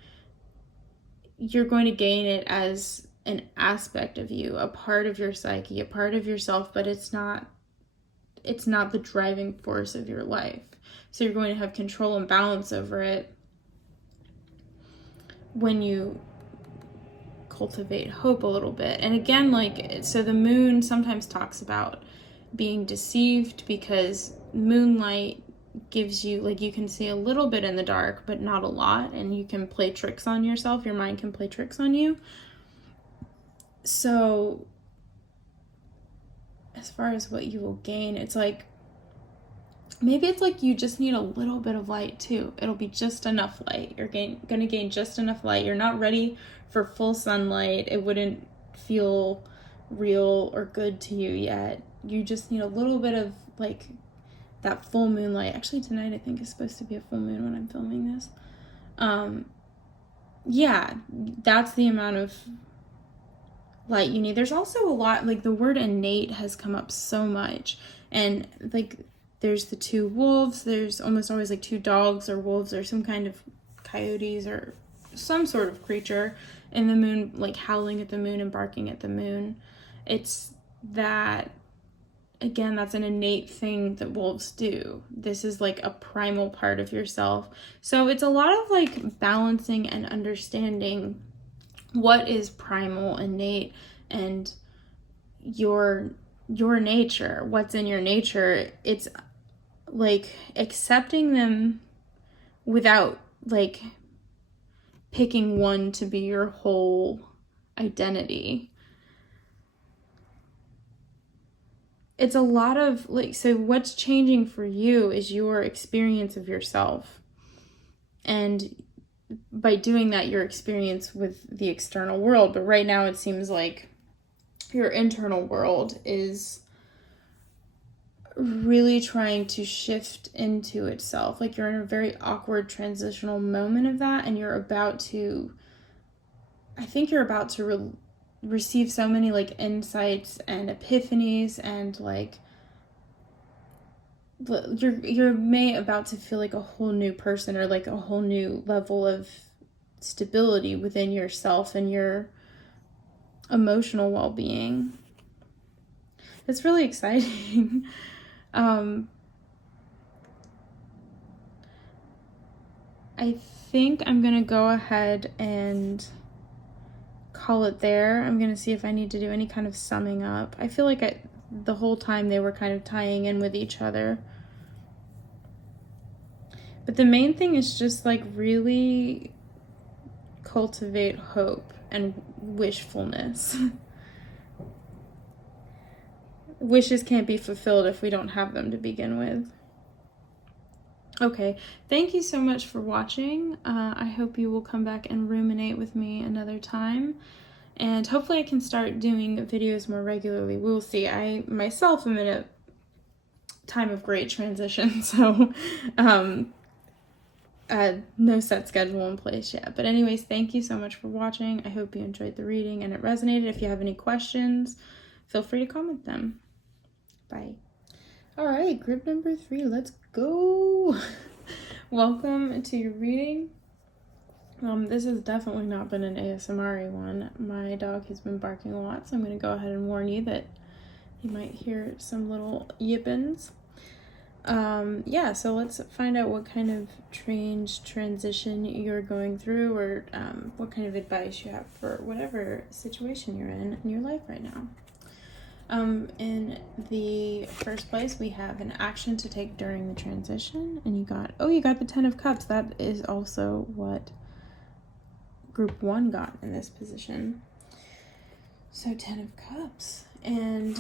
you're going to gain it as an aspect of you, a part of your psyche, a part of yourself, but it's not the driving force of your life. So you're going to have control and balance over it when you cultivate hope a little bit. And again, like, so the moon sometimes talks about being deceived because moonlight gives you, like, you can see a little bit in the dark, but not a lot, and you can play tricks on yourself. Your mind can play tricks on you. So as far as what you will gain, it's like, maybe it's like you just need a little bit of light too. It'll be just enough light. You're gonna gain just enough light. You're not ready for full sunlight. It wouldn't feel real or good to you yet. You just need a little bit of like that full moonlight. Actually, tonight I think is supposed to be a full moon when I'm filming this. Yeah, that's the amount of light you need. There's also a lot, like the word innate has come up so much, and like there's the two wolves, there's almost always like two dogs or wolves or some kind of coyotes or some sort of creature in the moon, like howling at the moon and barking at the moon. It's that, again, that's an innate thing that wolves do. This is like a primal part of yourself. So it's a lot of like balancing and understanding what is primal, innate, and your nature, what's in your nature. It's like accepting them without like picking one to be your whole identity. It's a lot of like, so what's changing for you is your experience of yourself. And by doing that, your experience with the external world. But right now it seems like your internal world is really trying to shift into itself. Like you're in a very awkward transitional moment of that, and you're about to, I think you're about to receive so many like insights and epiphanies, and like you're about to feel like a whole new person, or like a whole new level of stability within yourself and your emotional well-being. It's really exciting. I think I'm gonna go ahead and call it there. I'm gonna see if I need to do any kind of summing up. I feel like the whole time they were kind of tying in with each other. But the main thing is just like really cultivate hope and wishfulness. Wishes can't be fulfilled if we don't have them to begin with. Okay, thank you so much for watching. I hope you will come back and ruminate with me another time. And hopefully I can start doing videos more regularly. We'll see. I myself am in a time of great transition, so no set schedule in place yet. But anyways, thank you so much for watching. I hope you enjoyed the reading and it resonated. If you have any questions, feel free to comment them. Bye. All right, group number 3, let's go. Welcome to your reading. This has definitely not been an ASMR one. My dog has been barking a lot, so I'm going to go ahead and warn you that you might hear some little yippins. Yeah, so let's find out what kind of transition you're going through, or what kind of advice you have for whatever situation you're in your life right now. In the first place, we have an action to take during the transition, and you got the 10 of Cups. That is also what group 1 got in this position. So 10 of Cups, and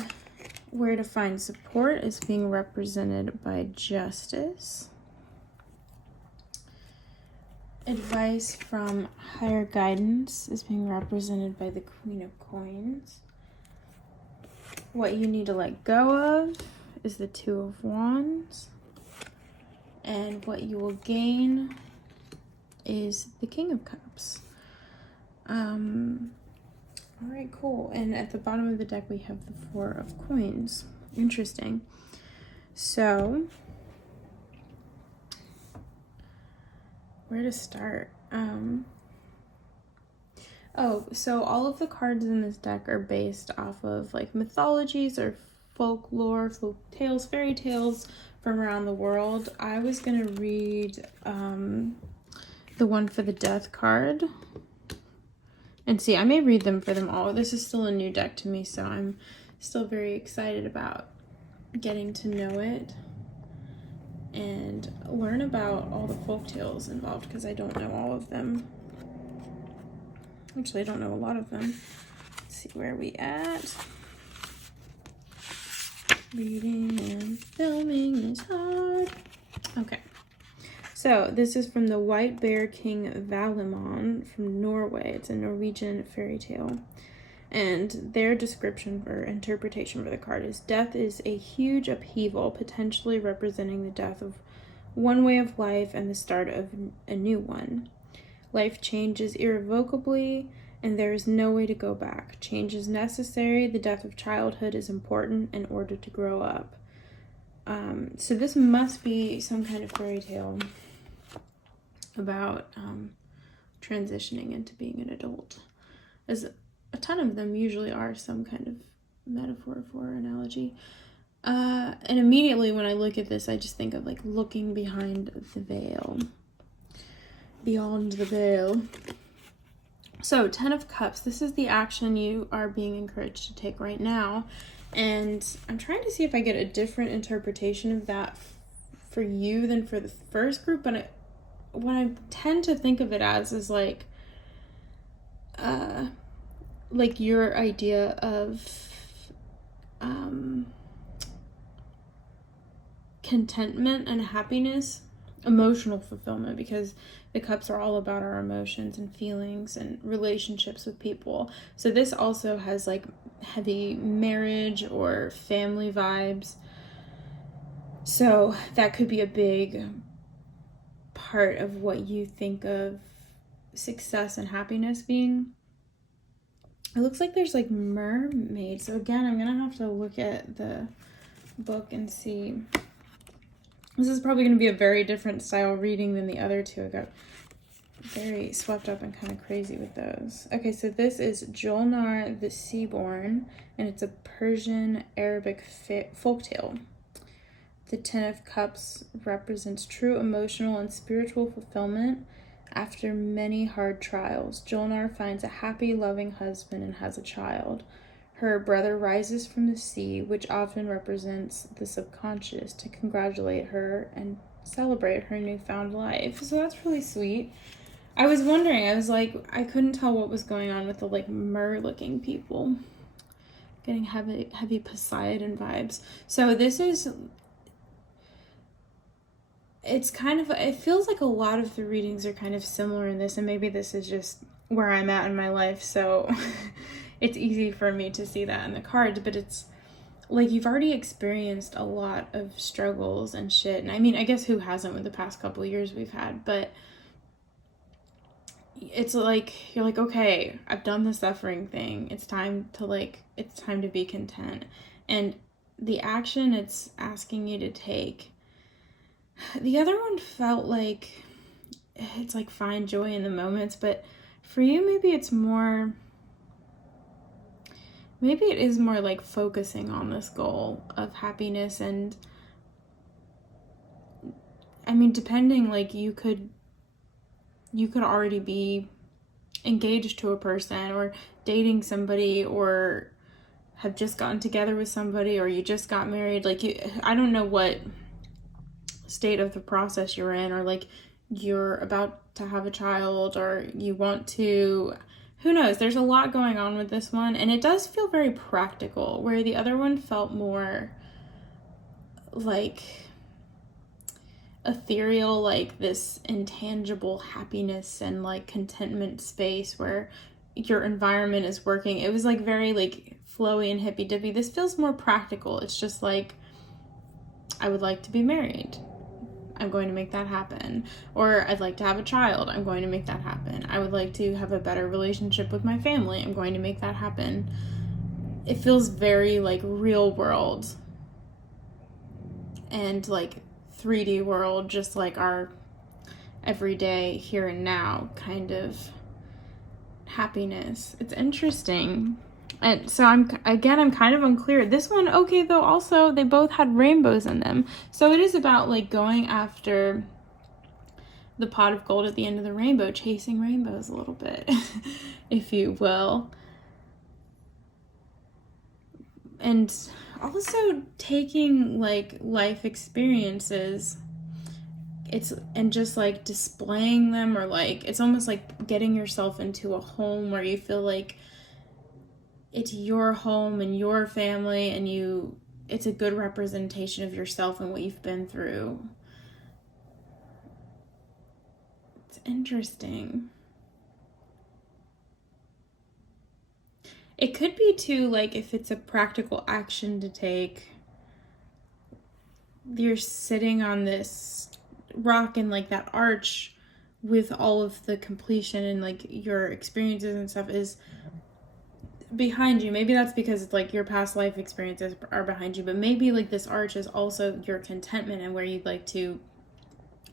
where to find support is being represented by Justice. Advice from higher guidance is being represented by the Queen of Coins. What you need to let go of is the 2 of Wands. And what you will gain is the King of Cups. All right, cool. And at the bottom of the deck, we have the 4 of Coins. Interesting. So, where to start? So all of the cards in this deck are based off of like mythologies or folklore, folk tales, fairy tales from around the world. I was gonna read the one for the Death card. And see, I may read them for them all. This is still a new deck to me, so I'm still very excited about getting to know it and learn about all the folk tales involved, because I don't know all of them. Actually, I don't know a lot of them. Let's see, where are we at? Reading and filming is hard. Okay. So this is from the White Bear King Valimon from Norway. It's a Norwegian fairy tale. And their description or interpretation for the card is: death is a huge upheaval, potentially representing the death of one way of life and the start of a new one. Life changes irrevocably, and there is no way to go back. Change is necessary. The death of childhood is important in order to grow up. So this must be some kind of fairy tale about transitioning into being an adult, as a ton of them usually are some kind of metaphor for analogy. And immediately when I look at this, I just think of like looking behind the veil. Beyond the veil. So 10 of Cups, this is the action you are being encouraged to take right now. And I'm trying to see if I get a different interpretation of that for you than for the first group, but what I tend to think of it as is like your idea of contentment and happiness, emotional fulfillment, because the cups are all about our emotions and feelings and relationships with people. So this also has like heavy marriage or family vibes. So that could be a big part of what you think of success and happiness being. It looks like there's like mermaids. So again, I'm gonna have to look at the book and see. This is probably going to be a very different style reading than the other two. I got very swept up and kind of crazy with those. Okay, so this is Jolnar the Seaborn, and it's a Persian Arabic folktale. The 10 of Cups represents true emotional and spiritual fulfillment after many hard trials. Jolnar finds a happy, loving husband and has a child. Her brother rises from the sea, which often represents the subconscious, to congratulate her and celebrate her newfound life. So that's really sweet. I was wondering, I was like, I couldn't tell what was going on with the like mer-looking people. Getting heavy Poseidon vibes. So this is, it's kind of, it feels like a lot of the readings are kind of similar in this, and maybe this is just where I'm at in my life, so it's easy for me to see that in the cards, but it's like you've already experienced a lot of struggles and shit. And I mean, I guess who hasn't with the past couple of years we've had, but it's like, you're like, okay, I've done the suffering thing. It's time to be content. And the action it's asking you to take, the other one felt like it's like find joy in the moments. But for you, maybe it is more like focusing on this goal of happiness. And I mean, depending, like you could already be engaged to a person or dating somebody, or have just gotten together with somebody, or you just got married. Like I don't know what state of the process you're in, or like you're about to have a child, or you want to, who knows? There's a lot going on with this one, and it does feel very practical, where the other one felt more like ethereal, like this intangible happiness and like contentment space where your environment is working. It was like very like flowy and hippy dippy. This feels more practical. It's just like, I would like to be married. I'm going to make that happen. Or I'd like to have a child. I'm going to make that happen. I would like to have a better relationship with my family. I'm going to make that happen. It feels very like real world and like 3D world, just like our everyday here and now kind of happiness. It's interesting. And so I'm kind of unclear. This one, okay, though, also they both had rainbows in them. So it is about like going after the pot of gold at the end of the rainbow, chasing rainbows a little bit, if you will. And also taking like life experiences, and just like displaying them, or like it's almost like getting yourself into a home where you feel like it's your home and your family, and it's a good representation of yourself and what you've been through. It's interesting. It could be too, like, if it's a practical action to take, you're sitting on this rock and like that arch with all of the completion and like your experiences and stuff is behind you. Maybe that's because it's like your past life experiences are behind you, but maybe like this arch is also your contentment and where you'd like to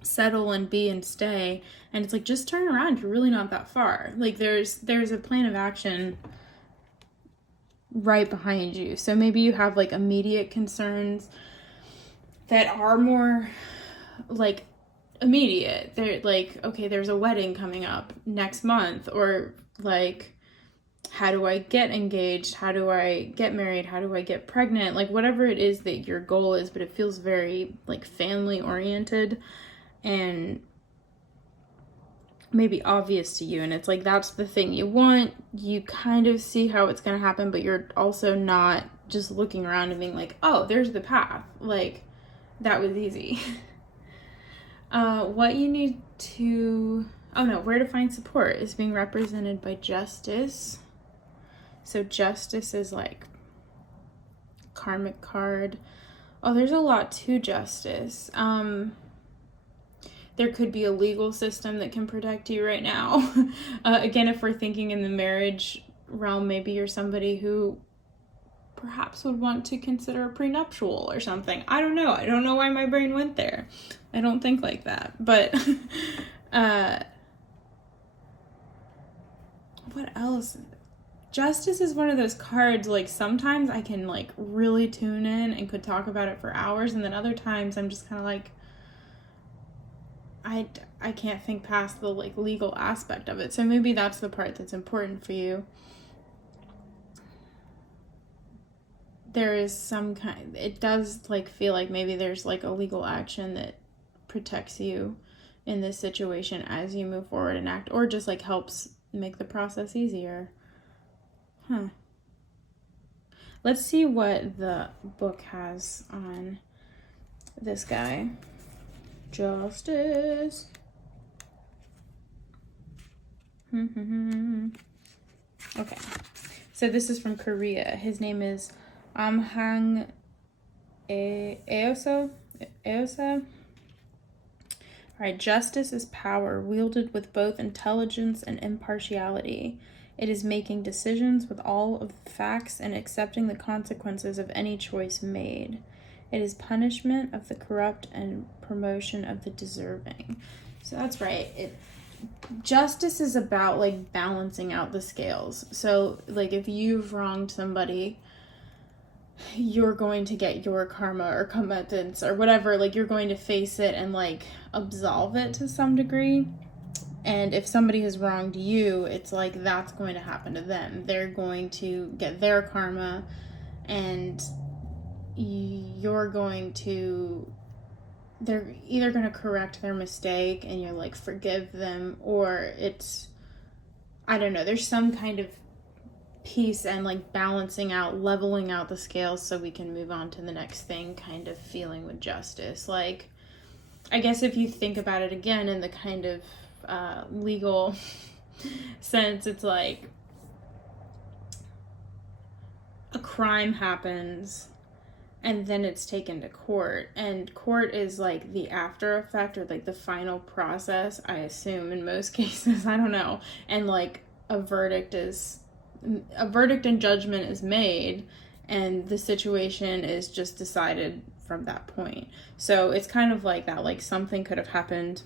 settle and be and stay. And it's like, just turn around, you're really not that far. Like there's a plan of action right behind you. So maybe you have like immediate concerns that are more like immediate. They're like, okay, there's a wedding coming up next month, or like, how do I get engaged? How do I get married? How do I get pregnant? Like whatever it is that your goal is, but it feels very like family oriented and maybe obvious to you. And it's like, that's the thing you want. You kind of see how it's going to happen, but you're also not just looking around and being like, oh, there's the path. Like that was easy. What you need to, where to find support is being represented by Justice. So Justice is like karmic card. Oh, there's a lot to Justice. There could be a legal system that can protect you right now. Again, if we're thinking in the marriage realm, maybe you're somebody who perhaps would want to consider a prenuptial or something. I don't know. I don't know why my brain went there. I don't think like that. But what else? Justice is one of those cards, like sometimes I can like really tune in and could talk about it for hours, and then other times I'm just kind of like, I can't think past the like legal aspect of it. So maybe that's the part that's important for you. There is some kind, it does like feel like maybe there's like a legal action that protects you in this situation as you move forward and act, or just like helps make the process easier. Let's see what the book has on this guy. Justice. Okay. So this is from Korea. His name is Amhang Eosa. All right. Justice is power wielded with both intelligence and impartiality. It is making decisions with all of the facts and accepting the consequences of any choice made. It is punishment of the corrupt and promotion of the deserving. So that's right. Justice is about like balancing out the scales. So like if you've wronged somebody, you're going to get your karma or comeuppance or whatever. Like you're going to face it and like absolve it to some degree. And if somebody has wronged you, it's like that's going to happen to them. They're going to get their karma, and you're going to, they're either going to correct their mistake and you're like forgive them, or it's, I don't know, there's some kind of peace and like balancing out, leveling out the scales so we can move on to the next thing kind of feeling with justice. Like, I guess if you think about it again in the kind of legal sense, it's like a crime happens and then it's taken to court, and court is like the after effect or like the final process, I assume in most cases, I don't know, and like a verdict and judgment is made, and the situation is just decided from that point. So it's kind of like that, like something could have happened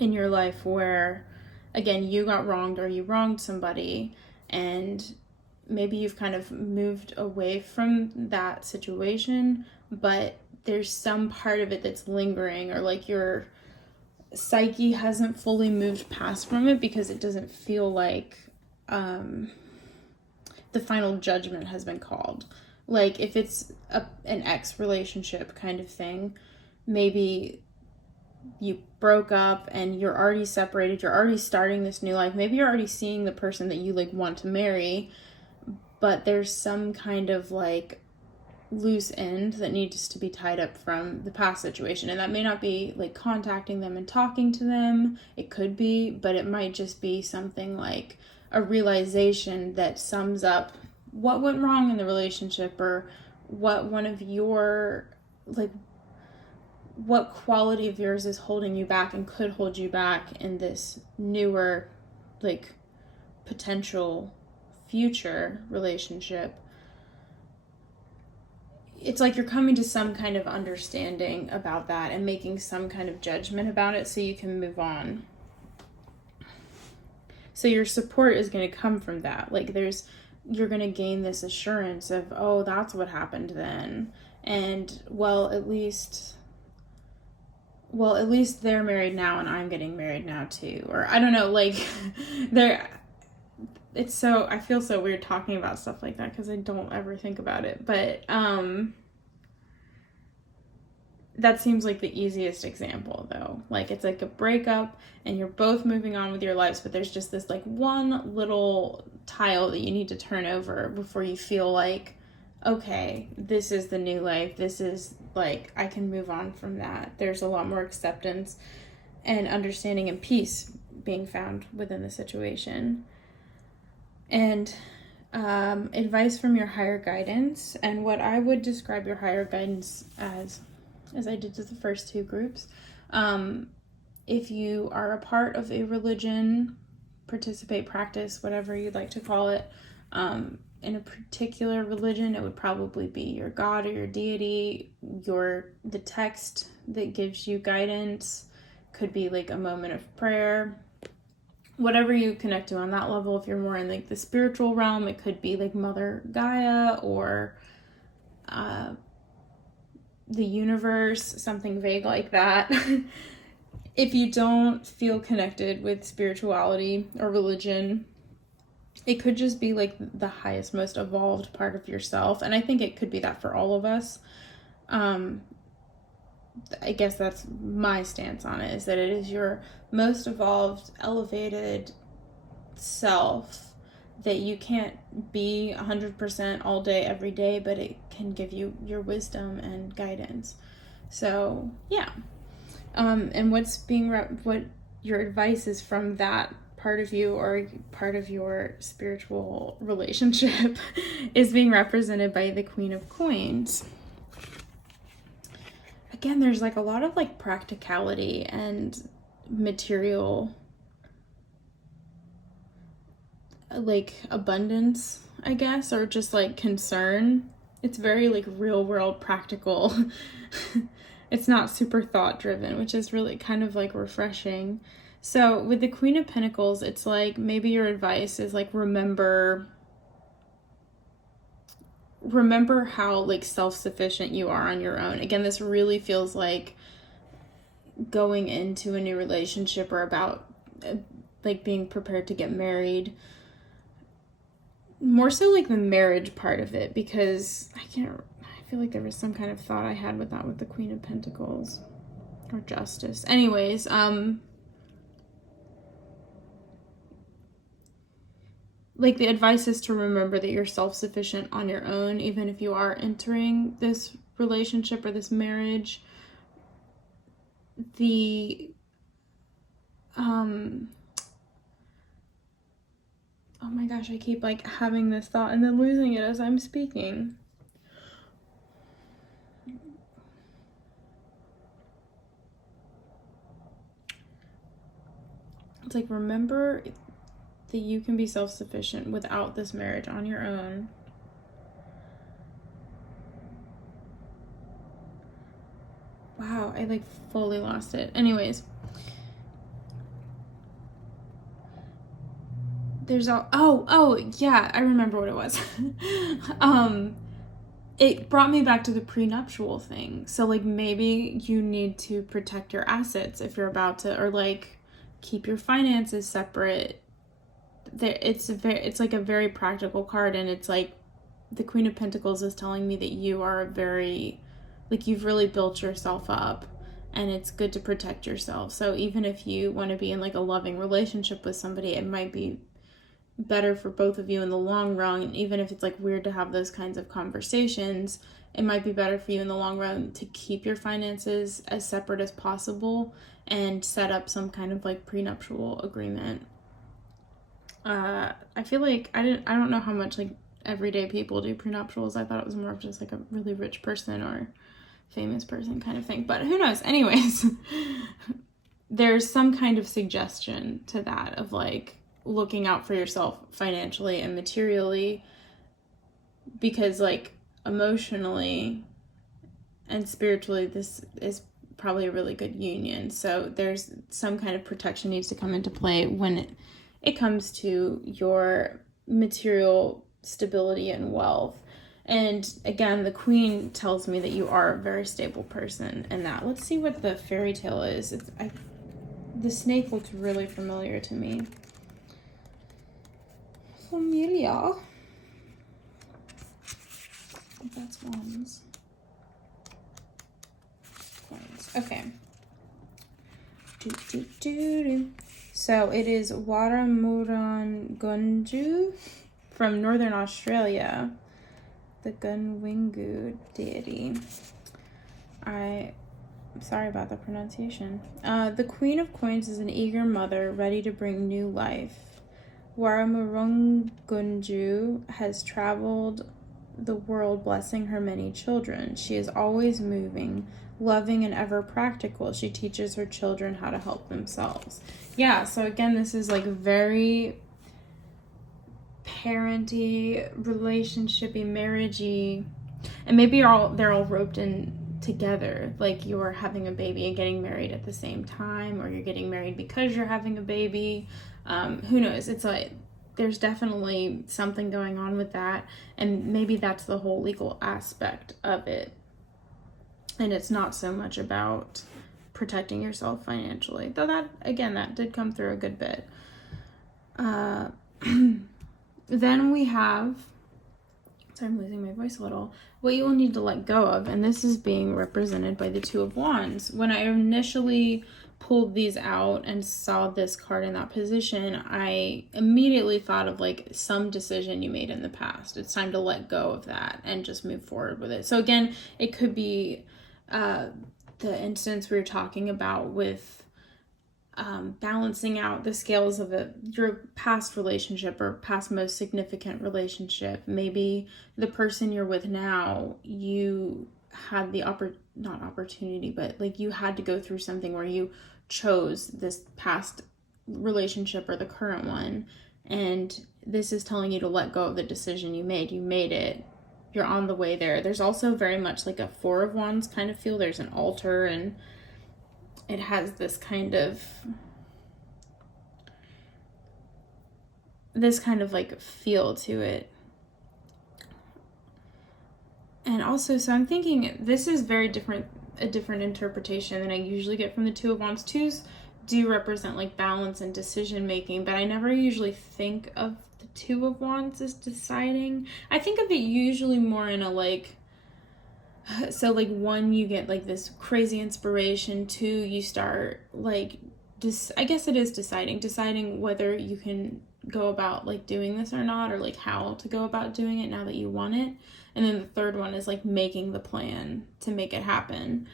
in your life where, again, you got wronged or you wronged somebody, and maybe you've kind of moved away from that situation, but there's some part of it that's lingering, or like your psyche hasn't fully moved past from it because it doesn't feel like the final judgment has been called. Like if it's an ex relationship kind of thing, maybe you broke up and you're already separated, you're already starting this new life, maybe you're already seeing the person that you like want to marry, but there's some kind of like loose end that needs to be tied up from the past situation. And that may not be like contacting them and talking to them, it could be, but it might just be something like a realization that sums up what went wrong in the relationship, or what one of your, like, what quality of yours is holding you back and could hold you back in this newer, like, potential future relationship. It's like you're coming to some kind of understanding about that and making some kind of judgment about it so you can move on. So your support is going to come from that. Like you're going to gain this assurance of, oh, that's what happened then. And at least they're married now and I'm getting married now too. Or I don't know, like I feel so weird talking about stuff like that because I don't ever think about it. But that seems like the easiest example though. Like it's like a breakup and you're both moving on with your lives, but there's just this like one little tile that you need to turn over before you feel like, okay, this is the new life. This is like, I can move on from that. There's a lot more acceptance and understanding and peace being found within the situation. And advice from your higher guidance, and what I would describe your higher guidance as I did to the first two groups. If you are a part of a religion, participate, practice, whatever you'd like to call it, in a particular religion, it would probably be your God or your deity, the text that gives you guidance, could be like a moment of prayer, whatever you connect to on that level. If you're more in like the spiritual realm, it could be like Mother Gaia or the universe, something vague like that. If you don't feel connected with spirituality or religion, it could just be like the highest, most evolved part of yourself. And I think it could be that for all of us. I guess that's my stance on it, is that it is your most evolved, elevated self that you can't be 100% all day, every day, but it can give you your wisdom and guidance. So, yeah. And what your advice is from that part of you, or part of your spiritual relationship, is being represented by the Queen of Coins. Again, there's like a lot of like practicality and material, like abundance, I guess, or just like concern. It's very like real world practical It's not super thought driven, which is really kind of like refreshing. So with the Queen of Pentacles, it's like maybe your advice is like remember how like self-sufficient you are on your own. Again, this really feels like going into a new relationship or about like being prepared to get married. More so like the marriage part of it, because I feel like there was some kind of thought I had with that with the Queen of Pentacles or Justice. Anyways, like the advice is to remember that you're self-sufficient on your own, even if you are entering this relationship or this marriage. The oh my gosh, I keep like having this thought and then losing it as I'm speaking. It's like, remember that you can be self-sufficient without this marriage on your own. Wow, I like fully lost it. Anyways. There's oh yeah, I remember what it was. It brought me back to the prenuptial thing. So like maybe you need to protect your assets if you're about to, or like keep your finances separate. It's like a very practical card, and it's like the Queen of Pentacles is telling me that you are you've really built yourself up, and it's good to protect yourself. So even if you want to be in like a loving relationship with somebody, it might be better for both of you in the long run. And even if it's like weird to have those kinds of conversations, it might be better for you in the long run to keep your finances as separate as possible and set up some kind of like prenuptial agreement. I feel like I don't know how much like everyday people do prenuptials. I thought it was more of just like a really rich person or famous person kind of thing, but who knows. Anyways, there's some kind of suggestion to that of like looking out for yourself financially and materially, because like emotionally and spiritually this is probably a really good union. So there's some kind of protection needs to come into play when it comes to your material stability and wealth. And again, the Queen tells me that you are a very stable person. And that, let's see what the fairy tale is. The snake looks really familiar to me. Familiar. That's wands. Coins. Okay. So it is Waramuran Gunju from Northern Australia, the Gunwingu deity. I'm sorry about the pronunciation. The Queen of Coins is an eager mother ready to bring new life. Waramurungunju has traveled the world blessing her many children. She is always moving, loving, and ever practical. She teaches her children how to help themselves. Yeah, so again, this is like very parenty, relationshipy, marriagey, and maybe they're all roped in together. Like you're having a baby and getting married at the same time, or you're getting married because you're having a baby. Who knows? It's like there's definitely something going on with that, and maybe that's the whole legal aspect of it. And it's not so much about protecting yourself financially, though that did come through a good bit. Then we have, sorry, I'm losing my voice a little, what you will need to let go of, and this is being represented by the Two of Wands. When I initially pulled these out and saw this card in that position, I immediately thought of like some decision you made in the past. It's time to let go of that and just move forward with it. So again, it could be the instance we were talking about with balancing out the scales of your past relationship or past most significant relationship. Maybe the person you're with now, you had the not opportunity, but like you had to go through something where you chose this past relationship or the current one, and this is telling you to let go of the decision you made. You made it, you're on the way there. There's also very much like a Four of Wands kind of feel. There's an altar, and it has this kind of like feel to it. And also, so I'm thinking this is a different interpretation than I usually get from the Two of Wands. Twos do represent like balance and decision making, but I never usually think of the Two of Wands as deciding. I think of it usually more in a like, so like one, you get like this crazy inspiration. Two, you start like, I guess it is deciding whether you can go about like doing this or not, or like how to go about doing it now that you want it. And then the third one is like making the plan to make it happen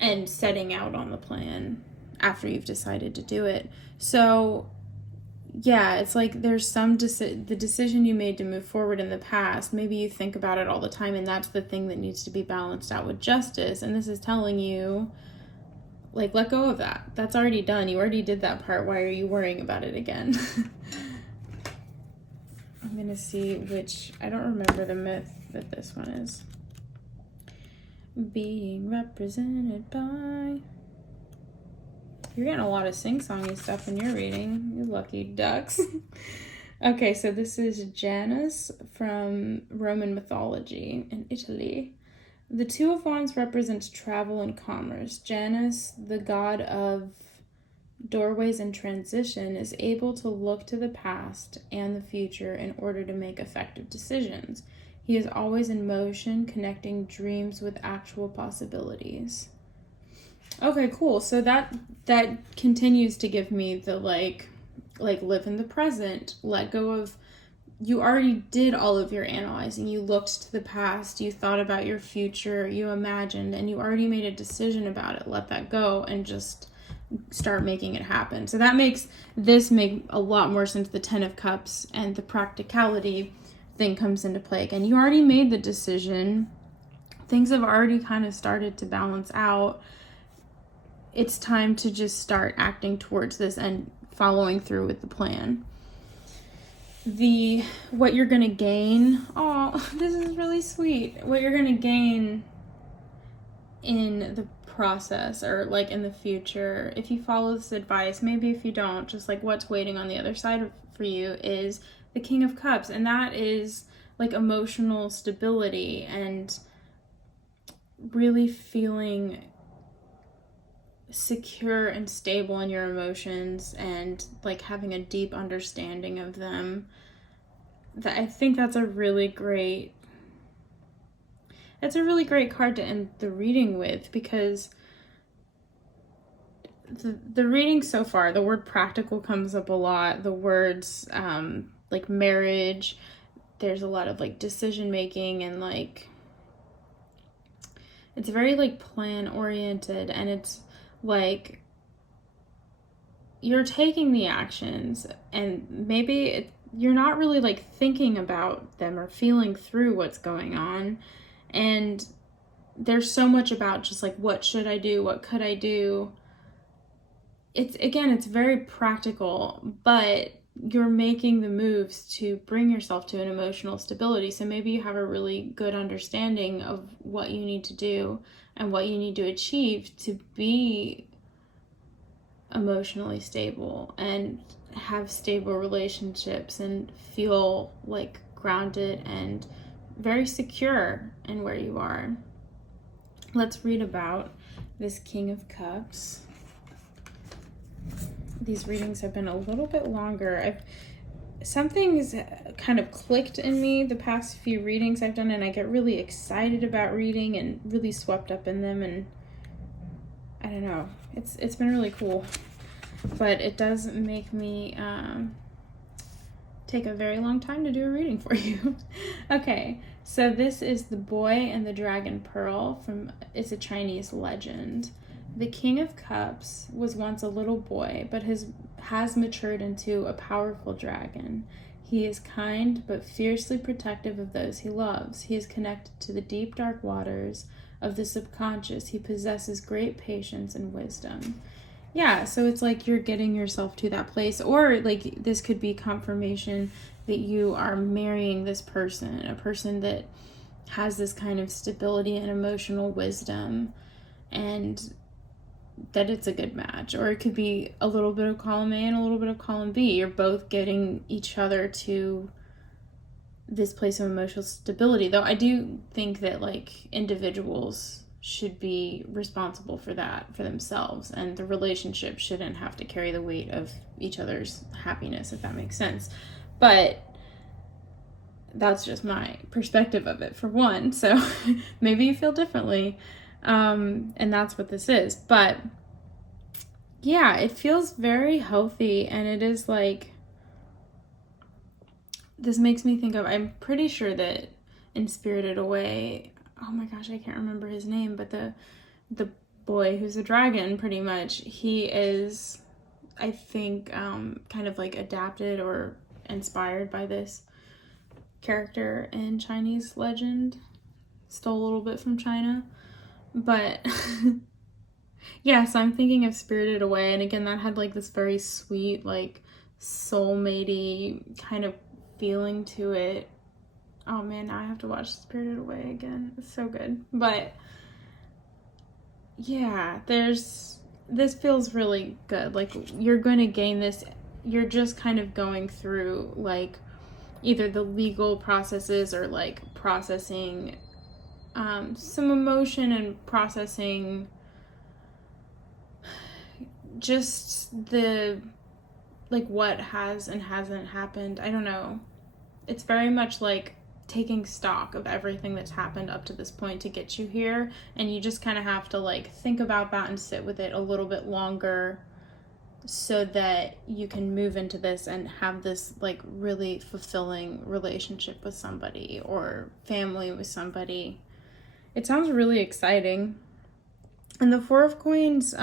and setting out on the plan after you've decided to do it. So yeah, it's like there's the decision you made to move forward in the past, maybe you think about it all the time, and that's the thing that needs to be balanced out with justice. And this is telling you, like, let go of that. That's already done. You already did that part. Why are you worrying about it again? I'm going to see which, I don't remember the myth that this one is being represented by. You're getting a lot of sing-songy stuff in your reading, you lucky ducks. Okay, so this is Janus from Roman mythology in Italy. The Two of Wands represents travel and commerce. Janus, the god of doorways and transition, is able to look to the past and the future in order to make effective decisions. He is always in motion, connecting dreams with actual possibilities. Okay, cool. So that continues to give me the like live in the present, let go of, you already did all of your analyzing. You looked to the past, you thought about your future, you imagined, and you already made a decision about it. Let that go and just start making it happen. So that makes this make a lot more sense. The Ten of Cups and the practicality thing comes into play. Again, you already made the decision. Things have already kind of started to balance out. It's time to just start acting towards this and following through with the plan. What you're going to gain, oh, this is really sweet. What you're going to gain in the process, or like in the future, if you follow this advice, maybe if you don't, just like what's waiting on the other side for you is the King of Cups. And that is like emotional stability and really feeling secure and stable in your emotions and like having a deep understanding of them. I think that's a really great card to end the reading with, because the reading so far, the word practical comes up a lot. The words like marriage, there's a lot of like decision making, and like it's very like plan oriented, and it's like you're taking the actions, and maybe you're not really like thinking about them or feeling through what's going on. And there's so much about just like, what should I do? What could I do? It's very practical, but you're making the moves to bring yourself to an emotional stability. So maybe you have a really good understanding of what you need to do and what you need to achieve to be emotionally stable and have stable relationships and feel like grounded and very secure in where you are. Let's read about this King of Cups. These readings have been a little bit longer. Something's kind of clicked in me the past few readings I've done, and I get really excited about reading and really swept up in them, and I don't know, it's been really cool. But it does make me take a very long time to do a reading for you. Okay, so this is The Boy and the Dragon Pearl it's a Chinese legend. The King of Cups was once a little boy, but has matured into a powerful dragon. He is kind, but fiercely protective of those he loves. He is connected to the deep, dark waters of the subconscious. He possesses great patience and wisdom. Yeah, so it's like you're getting yourself to that place, or like this could be confirmation that you are marrying this person, a person that has this kind of stability and emotional wisdom, and that it's a good match. Or it could be a little bit of column A and a little bit of column B. You're both getting each other to this place of emotional stability, though I do think that like individuals should be responsible for that for themselves, and the relationship shouldn't have to carry the weight of each other's happiness, if that makes sense. But that's just my perspective of it, for one. So maybe you feel differently, and that's what this is. But yeah, it feels very healthy, and it is like, this makes me think of, I'm pretty sure that in Spirited Away, oh my gosh, I can't remember his name, but the boy who's a dragon, pretty much, he is, I think, kind of like adapted or inspired by this character in Chinese legend. Stole a little bit from China. But yeah, so I'm thinking of Spirited Away, and again, that had like this very sweet, like soulmatey kind of feeling to it. Oh man, now I have to watch Spirited Away again. It's so good. But yeah, this feels really good. Like, you're going to gain this. You're just kind of going through like either the legal processes or like processing some emotion and processing just the like what has and hasn't happened. I don't know. It's very much like taking stock of everything that's happened up to this point to get you here, and you just kind of have to like think about that and sit with it a little bit longer so that you can move into this and have this like really fulfilling relationship with somebody or family with somebody. It sounds really exciting. And the Four of Coins,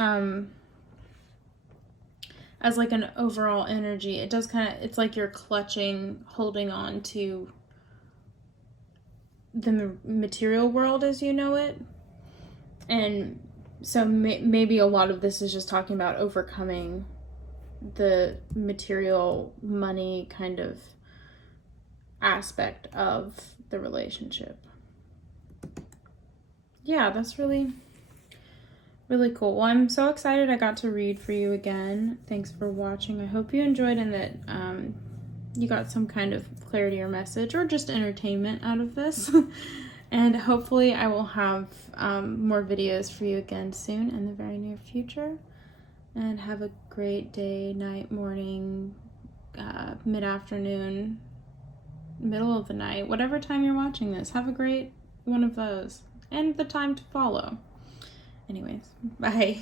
as like an overall energy, it does kind of, it's like you're clutching, holding on to the material world as you know it. And so maybe a lot of this is just talking about overcoming the material money kind of aspect of the relationship. Yeah, that's really, really cool. Well, I'm so excited I got to read for you again. Thanks for watching. I hope you enjoyed and that you got some kind of clarity or message or just entertainment out of this. And hopefully I will have more videos for you again soon in the very near future. And have a great day, night, morning, mid-afternoon, middle of the night, whatever time you're watching this. Have a great one of those. And the time to follow. Anyways, bye.